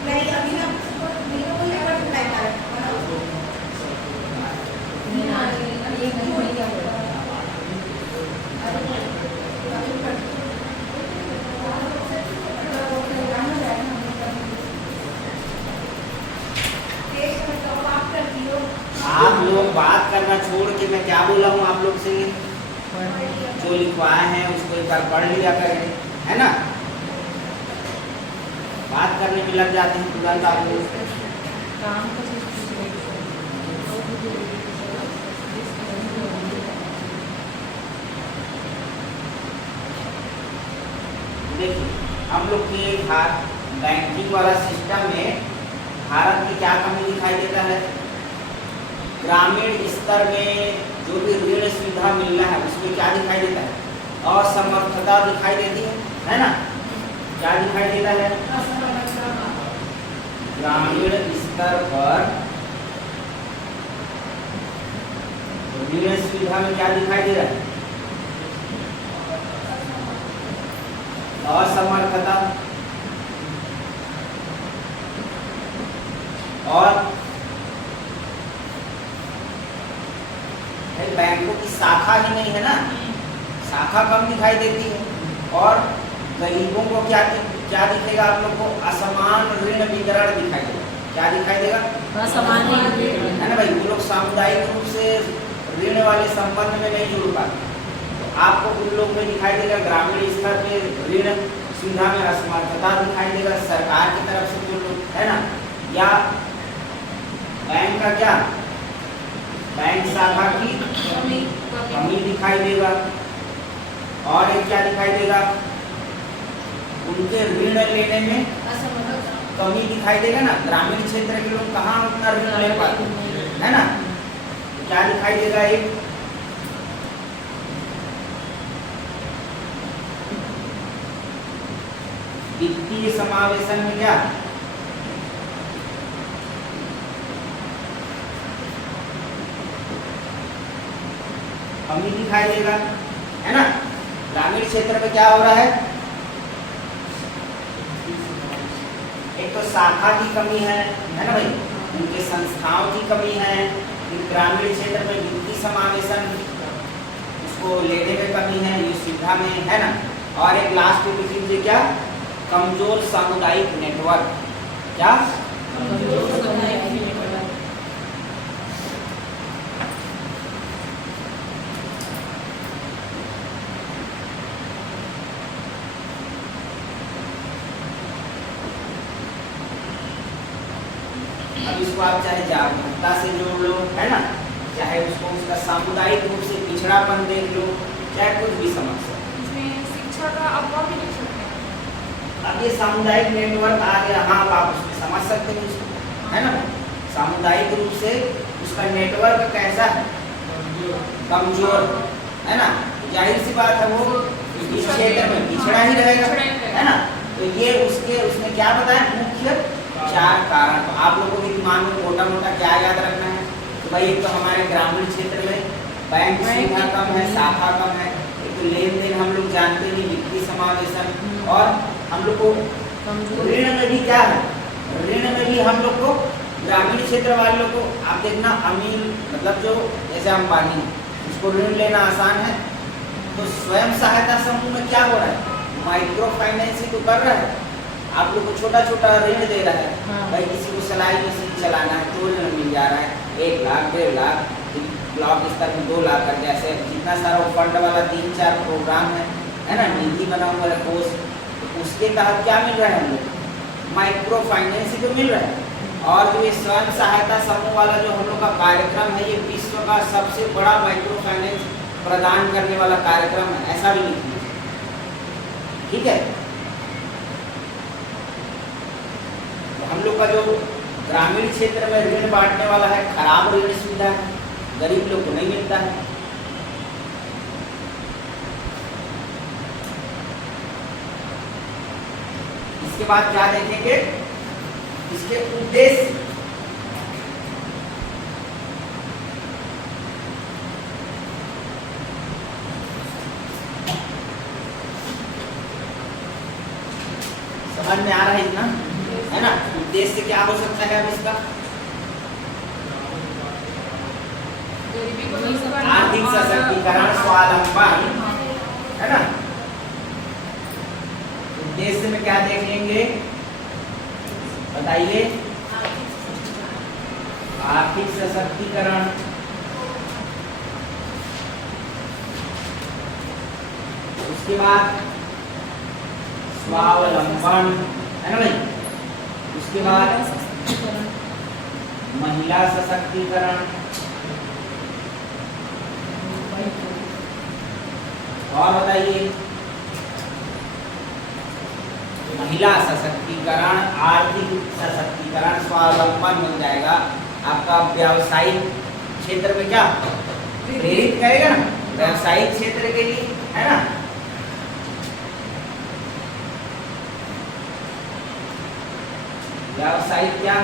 नहीं अभी ना मीनू को लेकर अप्लाई कर आप लोग बात करना छोड़ के मैं क्या बोला हूँ आप लोग से, जो लिखवाए हैं उसको एक बार पढ़ लिया करें, है ना। बात करने में लग जाते हैं तुरंत आप लोग। काम का चीज पूछ रही देखिए हम लोग के बैंकिंग वाला सिस्टम में भारत में क्या कमी दिखाई देता है, ग्रामीण स्तर में जो भी ऋण सुविधा मिलना है उसमें क्या दिखाई देता है, असमर्थता दिखाई देती है ना। क्या दिखाई देता है, ग्रामीण स्तर पर ऋण सुविधा में क्या दिखाई दे रहा है, असमर्थता। और बैंकों की शाखा ही नहीं है ना, शाखा कम दिखाई देती है। और गरीबों को क्या दिखेगा आप लोग को? असमान ऋण वितरण दिखाई देगा। क्या दिखाई देगा? असमान है ना भाई, वो लोग सामुदायिक रूप से ऋण वाले संबंध में नहीं जुड़ पाते, तो आपको उन लोग में दिखाई देगा। ग्रामीण स्तर पे ऋण सुविधा में असमर्थता दिखाई देगा सरकार की तरफ से जो लोग, है ना, या बैंक का क्या, बैंक शाखा की कमी दिखाई देगा। और एक क्या दिखाई देगा? उनके ऋण लेने में कमी दिखाई देगा ना। ग्रामीण क्षेत्र के लोग कहाँ उतना ऋण ले पाते है ना, तो क्या दिखाई देगा? एक वित्तीय समावेशन में क्या, कमी दिखाई देगा, है ना। ग्रामीण क्षेत्र में क्या हो रहा है? एक तो शाखा की कमी है ना भाई, उनके संस्थाओं की कमी है। ग्रामीण क्षेत्र में वित्तीय समावेशन उसको लेने में कमी है, ये सुविधा में, है ना। और एक लास्ट में लिख लीजिए क्या, कमजोर सामुदायिक नेटवर्क। क्या? अब इसको आप चाहे जागरूकता से जोड़ लो, है ना, चाहे उसको उसका सामुदायिक रूप से पिछड़ापन देख लो, चाहे कुछ भी समझ सकते। इसमें शिक्षा का अभाव भी देख सकते हैं। अब ये सामुदायिक नेटवर्क आ गया, हाँ, अब आप उसमें समझ सकते हैं उसको, है ना। सामुदायिक रूप से उसका नेटवर्क कैसा है? कमजोर, है ना। जाहिर सी बात है वो इस क्षेत्र में पिछड़ा ही रहेगा, है ना। तो ये उसमें क्या बताया? मुख्य 4 कारण। तो आप लोगों के दिमाग में मोटा मोटा क्या याद रखना है? तो भाई एक तो हमारे ग्रामीण क्षेत्र में बैंक सुविधा कम है, शाखा कम है। एक तो लेन देन हम लोग जानते नहीं, वित्तीय समावेशन, और हम लोग को ऋण में भी क्या है? ऋण में भी हम लोग को ग्रामीण क्षेत्र वाले लोग को आप देखना, अमीर मतलब जो जैसे अंबानी, उसको ऋण लेना आसान है। तो स्वयं सहायता समूह में क्या हो रहा है? माइक्रो फाइनेंसिंग तो कर रहा है, आप लोग को छोटा छोटा ऋण दे रहा है। हाँ। भाई किसी को सिलाई मशीन चलाना है तो ऋण मिल जा रहा है, 1 लाख 1.5 लाख, ब्लॉक स्तर में 2 लाख कर, जैसे जितना सारा फंड वाला 3-4 प्रोग्राम है ना, निधि बना हुआ है कोष, तो उसके तहत क्या मिल रहा है? हम लोग माइक्रो फाइनेंसिंग तो मिल रहा है। और जो ये स्वयं सहायता समूह वाला जो हम लोग का कार्यक्रम है, ये विश्व का सबसे बड़ा माइक्रो फाइनेंस प्रदान करने वाला कार्यक्रम है, ऐसा भी लिख लीजिए, ठीक है। तो हम लोग का जो ग्रामीण क्षेत्र में ऋण बांटने वाला है, खराब ऋण सुविधा है, गरीब लोग को नहीं मिलता है। इसके बाद क्या देखेंगे? इसके उद्देश्य। समझ में आ रहा है इतना, है ना। उद्देश्य क्या हो सकता है अब इसका? गरीबी को दूर करना, आर्थिक सशक्तिकरण, स्वावलंबन, है ना। उद्देश्य में क्या देख लेंगे बताइए? आर्थिक सशक्तिकरण, उसके बाद स्वावलंबन, है ना भाई। उसके बाद महिला सशक्तिकरण, और बताइए? महिला सशक्तिकरण, आर्थिक सशक्तिकरण, स्वावलंबन मिल जाएगा। आपका व्यावसायिक क्षेत्र में क्या प्रेरित करेगा ना, व्यावसायिक क्षेत्र के लिए, है ना। व्यावसायिक क्या,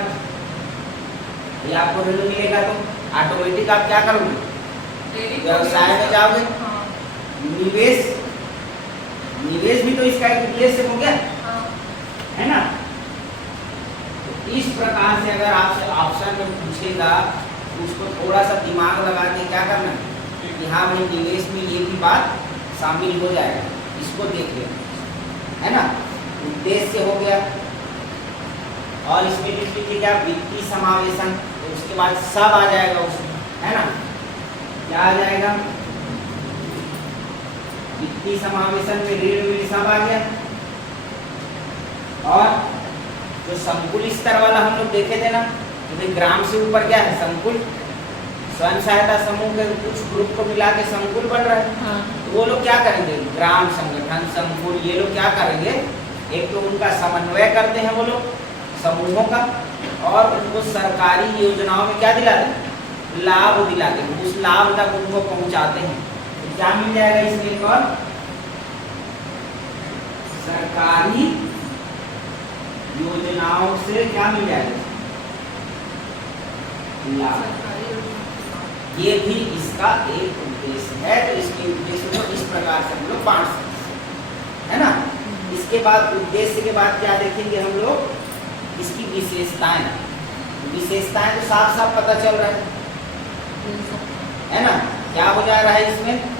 ये आपको ऋण मिलेगा तो ऑटोमेटिक आप क्या करोगे? व्यवसाय में जाओगे। निवेश, निवेश भी तो इसका एक उद्देश्य हो गया, है ना। इस प्रकार से अगर आपसे ऑप्शन में पूछेगा तो उसको थोड़ा सा दिमाग लगा के क्या करना है कि हाँ भाई निवेश में ये भी बात शामिल हो जाएगा, इसको देख लेना है ना। उद्देश्य हो गया और इसमें लिख लीजिए क्या वित्तीय समावेशन, तो उसके बाद सब आ जाएगा उसमें, है ना। क्या आ जाएगा? वित्तीय समावेशन में ऋण सब आ गया। और जो संकुल स्तर वाला हम लोग देखे थे ना, तो ग्राम से ऊपर क्या है? संकुल। स्वयं सहायता समूह के कुछ ग्रुप को मिला के संकुल बन रहा है। हाँ। तो वो लोग क्या करेंगे? ग्राम संगठन संकुल ये लोग क्या करेंगे? एक तो उनका समन्वय करते हैं वो लोग समूहों का, और उनको सरकारी योजनाओं में क्या दिलाते हैं? लाभ दिलाते हैं, उस लाभ तक उनको पहुंचाते हैं। तो क्या मिल जाएगा इसमें? और सरकारी योजनाओं से क्या मिल जाएगा? लाभ। सरकारी योजना के लाभ। ये भी इसका एक उद्देश्य है। तो इसके उद्देश्य को इस प्रकार से हम लोग बांट सकते हैं, है ना। इसके बाद उद्देश्य के बाद क्या देखेंगे हम लोग? इसकी विशेषताएं। विशेषताएं तो साफ साफ पता चल रहा है ना। क्या हो जा रहा है इसमें?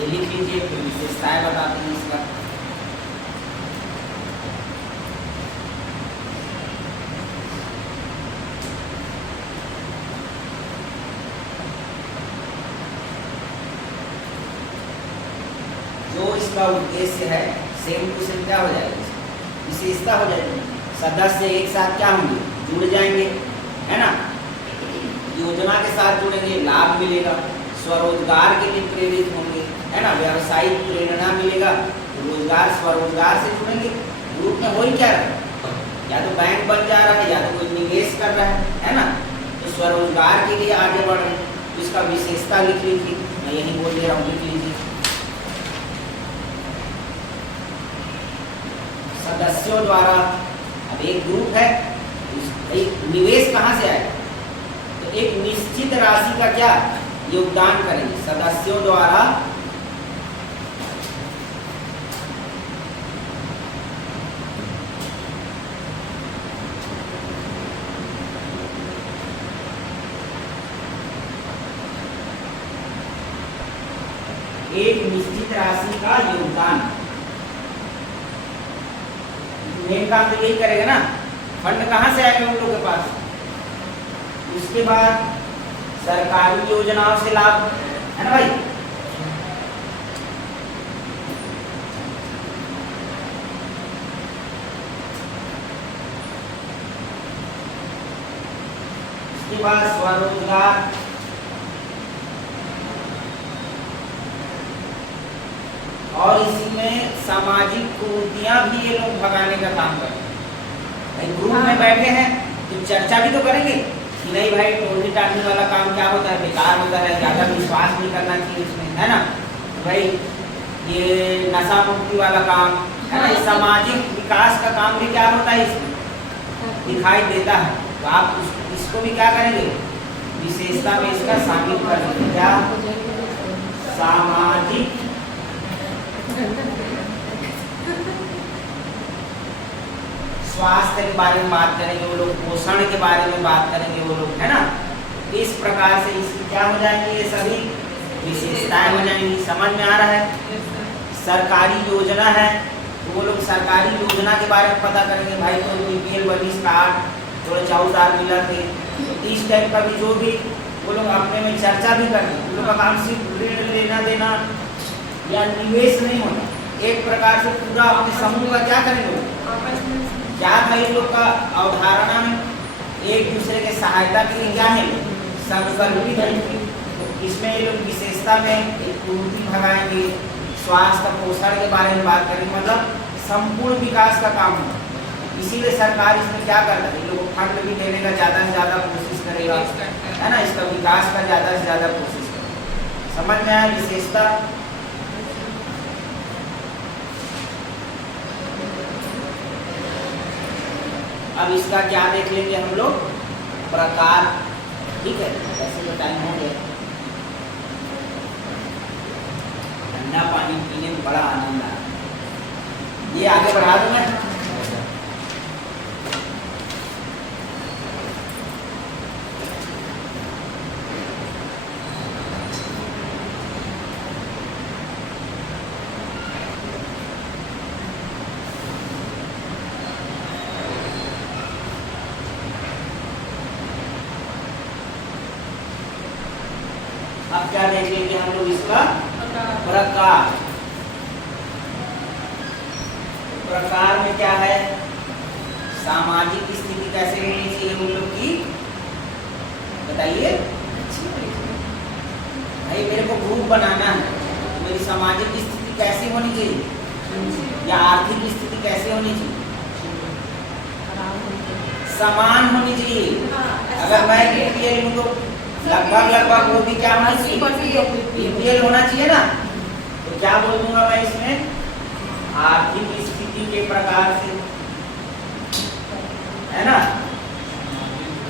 ये लिख लीजिए, फिर विशेषताएं बताते हैं इसका। जो इसका उद्देश्य है सेम टू सेम क्या हो जाएगा? विशेषता हो जाएगी। सदस्य एक साथ क्या होंगे? जुड़ जाएंगे, है ना। योजना के साथ जुड़ेंगे, लाभ मिलेगा। स्वरोजगार के लिए प्रेरित होंगे, है ना। व्यावसायिक प्रेरणा मिलेगा, रोजगार स्वरोजगार से जुड़ेंगे। ग्रुप में हो ही क्या रहा है? या तो बैंक बन जा रहा है या तो कोई निवेश कर रहा है ना। तो स्वरोजगार के लिए आगे बढ़ रहे हैं। तो इसका विशेषता लिख लीजिए, मैं यही बोल दे रहा हूँ, लिख लीजिए। सदस्यों द्वारा, अब एक ग्रुप है, एक निवेश कहाँ से आएगा? तो एक निश्चित राशि का क्या योगदान करेंगे सदस्यों द्वारा एक निश्चित राशि का योगदान। मेन काम तो यही करेगा ना। फंड कहाँ से आएगा उन लोगों के पास? उसके बाद सरकारी योजनाओं से लाभ, है ना भाई। उसके बाद स्वरोजगार, और इसी में सामाजिक कुरीतियां भी ये लोग भगाने का काम करते हैं। ग्रुप में बैठे हैं तो चर्चा भी तो करेंगे कि नहीं भाई टोली टालने वाला काम क्या होता है? बेकार होता है, ज़्यादा विश्वास नहीं करना चाहिए इसमें, है ना। भाई ये नशा मुक्ति वाला काम, है ना, सामाजिक विकास का काम भी क्या होता है इसमें? दिखाई देता है। तो आप इसको भी क्या करेंगे? विशेषता में इसका शामिल कर देंगे। क्या? सामाजिक स्वास्थ्य के बारे में बात करेंगे वो लोग, पोषण के बारे में बात करेंगे वो लोग, है ना। इस प्रकार से इसकी क्या हो जाएंगी? ये सभी विशेषताएं हो जाएंगी। समझ में आ रहा है? सरकारी योजना है तो वो लोग सरकारी योजना के बारे में पता करेंगे। भाई तो बीपीएल 22 कार्ड थोड़े 4000 मिला थे, तो इस टाइप का भी जो भी वो लोग अपने में चर्चा भी करेंगे। उन लोग का काम सिर्फ ऋण लेना देना या निवेश नहीं होना, एक प्रकार से पूरा अपने समूह का क्या करेंगे? क्या भाई लोग का अवधारणा में एक दूसरे के सहायता के लिए क्या है? संकल्पित है। तो इसमें ये लोग विशेषता में एक कुरीति भगाएंगे, स्वास्थ्य पोषण के बारे में बात करेंगे, मतलब संपूर्ण विकास का काम होगा। इसीलिए सरकार इसमें क्या करता है? इन लोगों को फंड भी देने का ज़्यादा से ज़्यादा कोशिश करेगा, है ना। इसका विकास का ज़्यादा से ज़्यादा कोशिश करेगा। समझ में आया विशेषता? अब इसका क्या देख लेंगे हम लोग? प्रकार। ठीक है, ऐसे तो टाइम हो गया। बड़ा आनंद आया। ये आगे बढ़ा दूं मैं। अब क्या देखेंगे हम लोग इसका प्रकार। प्रकार में क्या है, सामाजिक स्थिति कैसे होनी चाहिए हम लोग की, बताइए भाई। मेरे को ग्रुप बनाना है, तो मेरी सामाजिक स्थिति कैसी होनी चाहिए या आर्थिक स्थिति कैसे होनी चाहिए, समान होनी चाहिए। अगर मैं बीपीएल हूँ तो लगभग वो भी क्या होना चाहिए, बीपीएल होना चाहिए ना। तो क्या बोल दूंगा मैं इसमें, आर्थिक स्थिति के प्रकार से, है ना।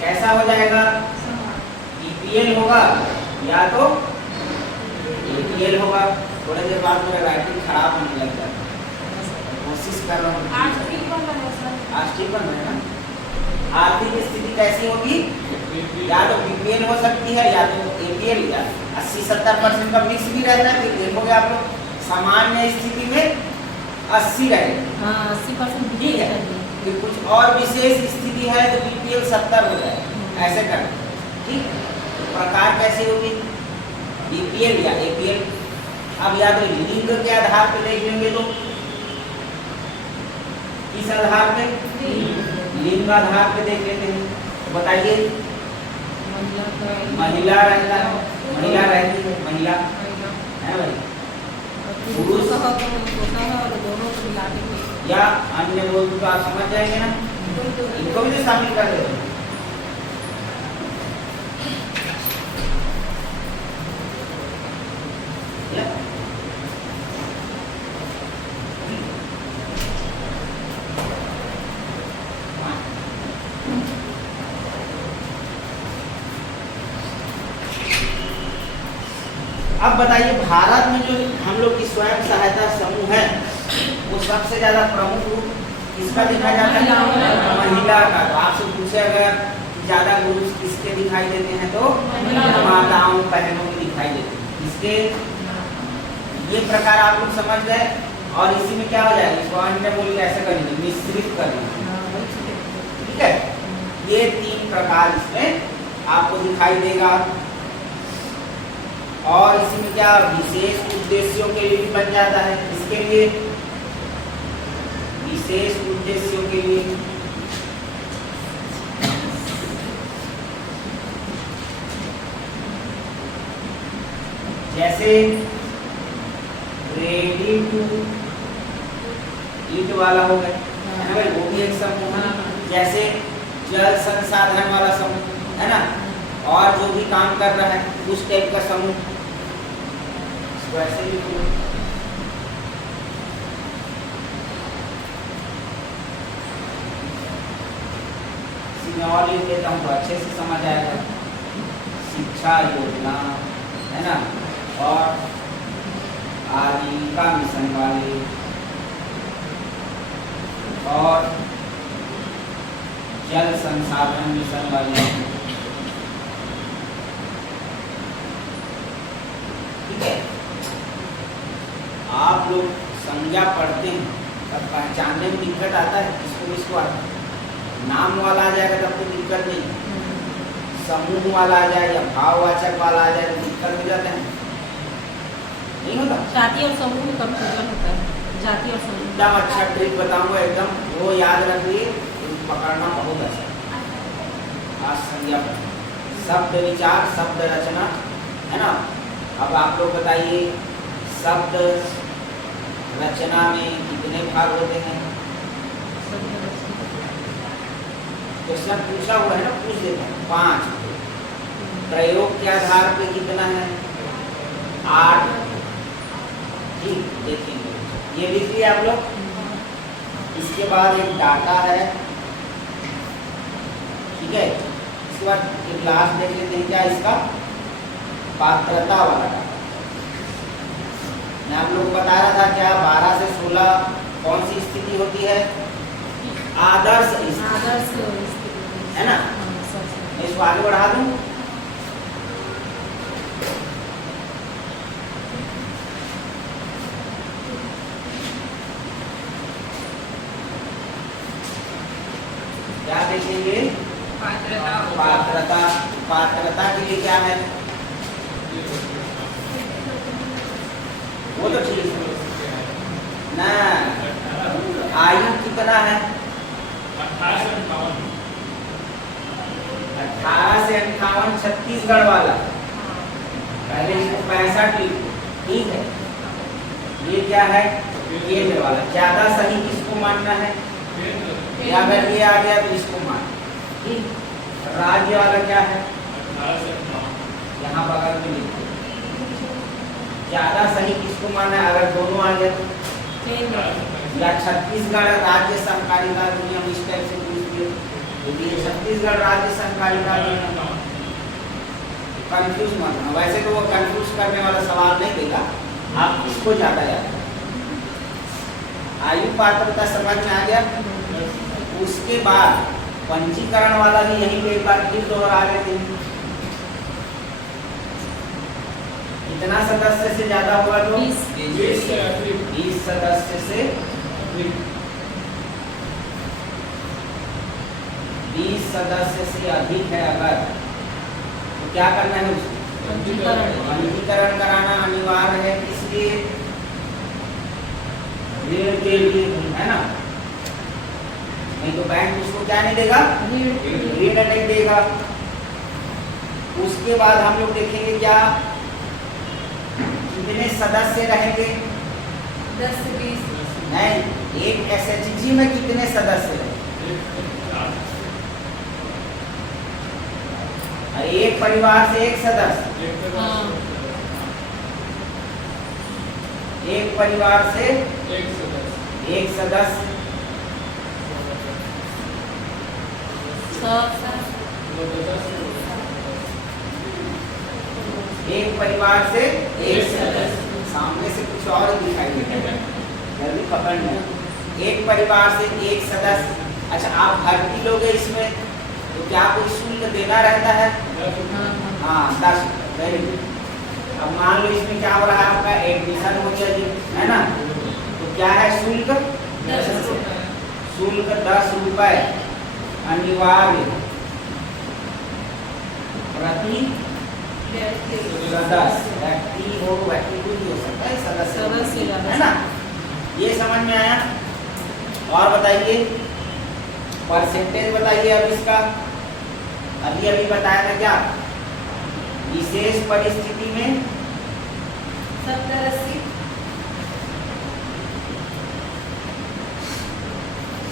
कैसा हो जाएगा, बीपीएल होगा या तो एपीएल होगा। थोड़ी देर बाद मेरा राइटिंग खराब होने लग जाता है, कोशिश कर रहा हूँ। आज ठीक बन रहा है ना। आर्थिक स्थिति कैसी होगी, या तो बीपीएल हो सकती है या तो एपीएल, या 80-70% का मिक्स भी रहता है। फिर देखोगे आप लोग सामान्य स्थिति में 80 रहेगा, 80%। ठीक है। फिर कुछ और विशेष स्थिति है तो बीपीएल 70 हो जाए, ऐसे कर, ठीक है। तो प्रकार कैसी होगी, बीपीएल या एपीएल। अब या तो लिंग के आधार पर देख लेंगे, तो किस आधार पे, लिंग आधार पे देख लेते हैं। तो बताइए, महिला रहता है, महिला रहती है, महिला है भाई, पुरुष या अन्य बोल तो आप समझ जाएंगे ना, इनको भी तो शामिल कर देते हैं। अब बताइए, भारत में जो हम लोग की स्वयं सहायता समूह है, वो सबसे ज्यादा प्रमुख रूप किसका दिखाया जाता है, महिला का। तो आपसे पूछे अगर ज्यादा पुरुष किसके दिखाई देते हैं, तो माताओं बहनों के दिखाई देते हैं। इसके ये प्रकार आप लोग समझ गए। और इसी में क्या हो जाएगा, इसको अन्य बोल के ऐसे करेंगे, मिश्रित करेंगे, ठीक है। ये 3 प्रकार इसमें आपको दिखाई देगा। और इसी में क्या विशेष उद्देश्यों के लिए भी बन जाता है, इसके लिए विशेष उद्देश्यों के लिए, जैसे रेडी टू ईट वाला हो गया, है ना भाई, वो भी एक समूह है। जैसे जल संसाधन वाला समूह, है ना, और जो भी काम कर रहा है उस टाइप का समूह, वैसे ही और लिख देता हूँ तो अच्छे से समझ आएगा। शिक्षा योजना, है ना, और आजीविका मिशन वाले, और जल संसाधन मिशन वाले, ठीक है। आप लोग संज्ञा पढ़ते हैं तब पहचानने में दिक्कत आता है, इसको आता है। नाम वाला आ जाएगा तब कोई दिक्कत नहीं, समूह वाला आ जाए या भाववाचक वाला आ जाए तो दिक्कत हो जाता है, नहीं होता। जाति और समूह में कंफ्यूजन होता है, जाति और समूह। एकदम अच्छा ट्रिक बताऊंगा, एकदम वो याद रखिए, पकड़ना बहुत अच्छा। आज संज्ञा शब्द विचार, शब्द रचना, है ना। अब आप लोग बताइए, शब्द रचना में कितने भाग होते हैं, क्वेश्चन पूछा हुआ है ना, पूछ देते हैं। 5। प्रयोग के आधार पे कितना है, 8। ठीक, देखेंगे, ये लिख लिया आप लोग। इसके बाद एक डाटा है, ठीक है। इसके बाद एक लास्ट देख लेते हैं, क्या इसका पात्रता वाला डाटा। मैं आप लोग को बता रहा था क्या 12 से 16 कौन सी स्थिति होती है? आदर्श स्थिति, आदर्श स्थिति है ना? हाँ, सच है। मैं इसको आगे बढ़ा दूं। क्या देखेंगे? पात्रता पात्रता। पात्रता के लिए क्या है? वो तो ठीक है ना। आयु कितना है? 18 से 58 छत्तीसगढ़ वाला। पहले इसको 65 लिखो, ठीक है। ये क्या है? केंद्र वाला। ज्यादा सही किसको मानना है? या अगर ये आ गया तो इसको मान, ठीक। राज्य वाला क्या है? यहाँ बगल में लिखो। ज्यादा सही किसको मानना है? अगर दोनों आ गए तो? केंद्र। या छत्तीसगढ़ राज्य सहकारिता अधिनियम इस टाइप से पूछ दिए, यदि ये छत्तीसगढ़ राज्य सहकारिता अधिनियम, कंफ्यूज मत होना। वैसे तो वो कंफ्यूज करने वाला सवाल नहीं देगा, आप इसको ज्यादा याद रखना। आयु पात्रता समझ में आ गया। उसके बाद पंजीकरण वाला भी यहीं पे एक बार फिर दोहरा लेते हैं। कितना सदस्य से ज्यादा होगा तो? 20 सदस्य से 20 सदस्य से अधिक है अगर, तो क्या करना है उसको? पंजीकरण कराना अनिवार्य है। इसलिए ऋण के लिए, है ना? नहीं तो बैंक उसको क्या नहीं देगा? ऋण नहीं देगा। उसके बाद हम लोग देखेंगे क्या कितने सदस्य रहेंगे? 10 से 20 नहीं, एक एसएचजी में कितने सदस्य रहेंगे? एक परिवार से एक सदस्य, हाँ, एक परिवार से एक सदस्य, एक परिवार से एक सदस्य। सामने से कुछ और दिखाई देता है, जल्दी पकड़ लें। एक परिवार से एक सदस्य। अच्छा, आप भर्ती लोगे इसमें तो क्या कोई शुल्क देना रहता है? हाँ, 10। Very good. अब मान लो इसमें क्या हो रहा है, आपका एडमिशन हो गया जी, है ना? तो क्या है शुल्क? 10 रुपए। शुल्क 10 रुपए अनिवार्य प्रति सदस्य। व्यक्ति हो, व्यक्ति कुछ भी हो सकता है, सदस्य, है ना? ये समझ में आया? और बताइए परसेंटेज बताइए अब इसका। अभी बताया था क्या? विशेष परिस्थिति में 70-80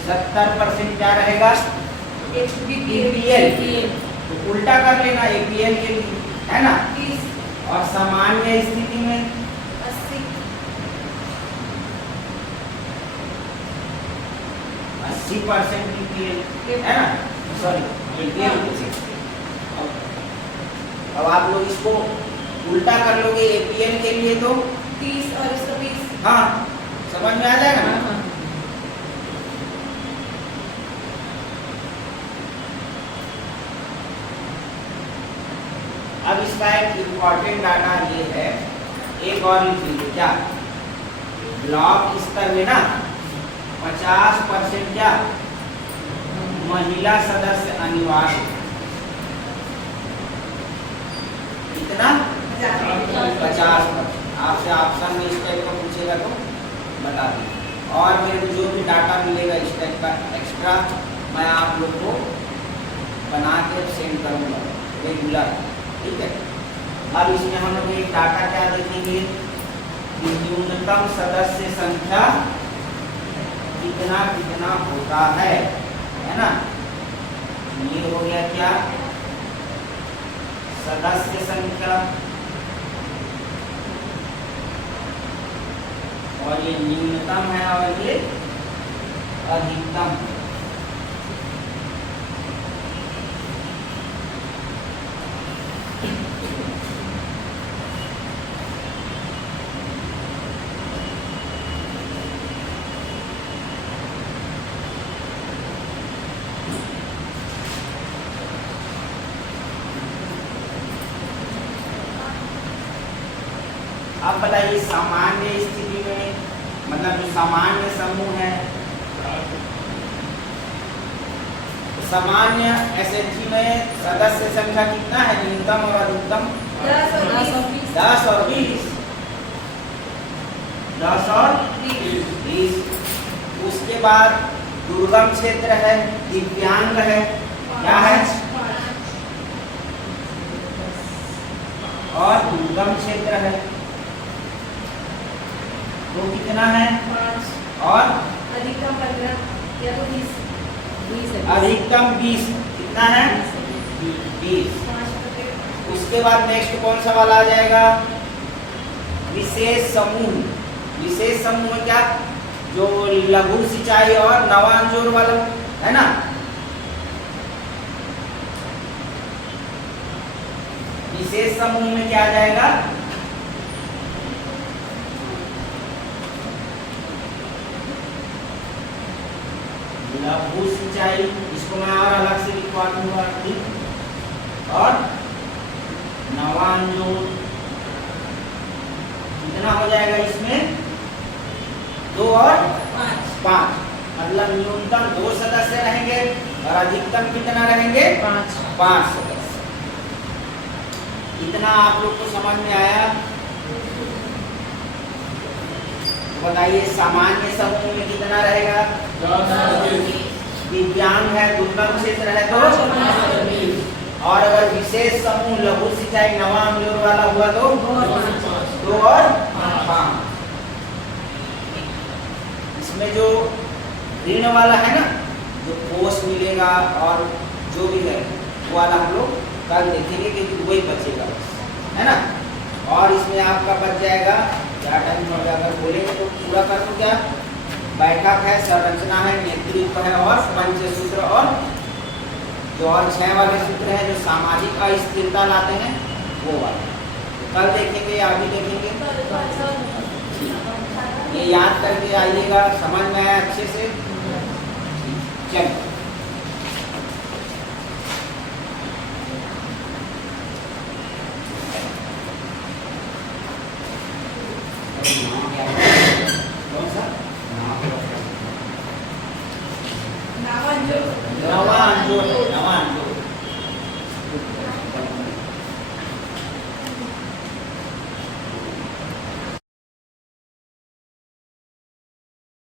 70% क्या रहेगा? बीपीएल। तो उल्टा कर लेना, एपीएल के लिए, है ना? 30 और सामान्य स्थिति में 80 80% बीपीएल, है ना? Sorry, BPL. अब आप लोग इसको उल्टा कर लोगे एपीएल के लिए तो 30 और 120। हाँ, समझ में आ जाएगा ना? हाँ, अब इसका एक इम्पॉर्टेंट डाटा ये है, एक और लिख लीजिए क्या? ब्लॉक स्तर में ना 50% क्या महिला सदस्य अनिवार्य। कितना? 50%। आपसे ऑप्शन में इस टाइप का पूछेगा तो बता दीजिए। और मेरे को जो भी डाटा मिलेगा इस टाइप का एक्स्ट्रा, मैं आप लोग को बना के सेंड करूँगा रेगुलर, ठीक है? अब इसमें हम लोग एक डाटा क्या देखेंगे कि न्यूनतम सदस्य संख्या कितना कितना होता है ना? ये हो गया क्या? सदस्य संख्या। और ये न्यूनतम है और ये अधिकतम। अब बताइए सामान्य स्थिति में, मतलब जो सामान्य समूह है, सामान्य एसएचजी में सदस्य संख्या कितना है, न्यूनतम और अधिकतम? 10 और 20। 10 और 20। 10 और 20। उसके बाद दुर्गम क्षेत्र है, दिव्यांग है, क्या है? और दुर्गम क्षेत्र है, वो कितना है? 5 और अधिकतम 15 या तो 20। 20 है। अधिकतम 20। कितना है? 20। 5%। उसके बाद नेक्स्ट कौन सा वाला आ जाएगा? विशेष समूह। विशेष समूह में क्या, जो लघु सिंचाई और नवांजोर वाला है ना, विशेष समूह में क्या आ जाएगा? लघु सिंचाई, इसको मैं और अलग से लिखवा दूंगा, और नवांजोर। कितना हो जाएगा इसमें? 2 और 5। मतलब न्यूनतम 2 सदस्य रहेंगे और अधिकतम कितना रहेंगे? 5 सदस्य। इतना आप लोग को समझ में आया? बताइए सामान्य समूह में कितना रहेगा? दिव्यांग है, दुर्गम क्षेत्र है तो, और अगर विशेष समूह लघु सिंचाई नवांजोर वाला हुआ तो 2 और 5। इसमें जो ऋण वाला है ना, जो कोष मिलेगा और जो भी है वो वाला हम लोग कल देखेंगे, क्योंकि वही बचेगा, है ना। और इसमें आपका बच जाएगा, क्या टाइम हो गया, अगर बोलेंगे तो पूरा कर दूं क्या? बैठक है, संरचना है, नेतृत्व है, और पंचसूत्र, और जो और 6 वाले सूत्र हैं जो सामाजिक अस्थिरता लाते हैं वो वाले कल देखेंगे या अभी देखेंगे। ये याद करके आइएगा, समझ में आया अच्छे से? चलो।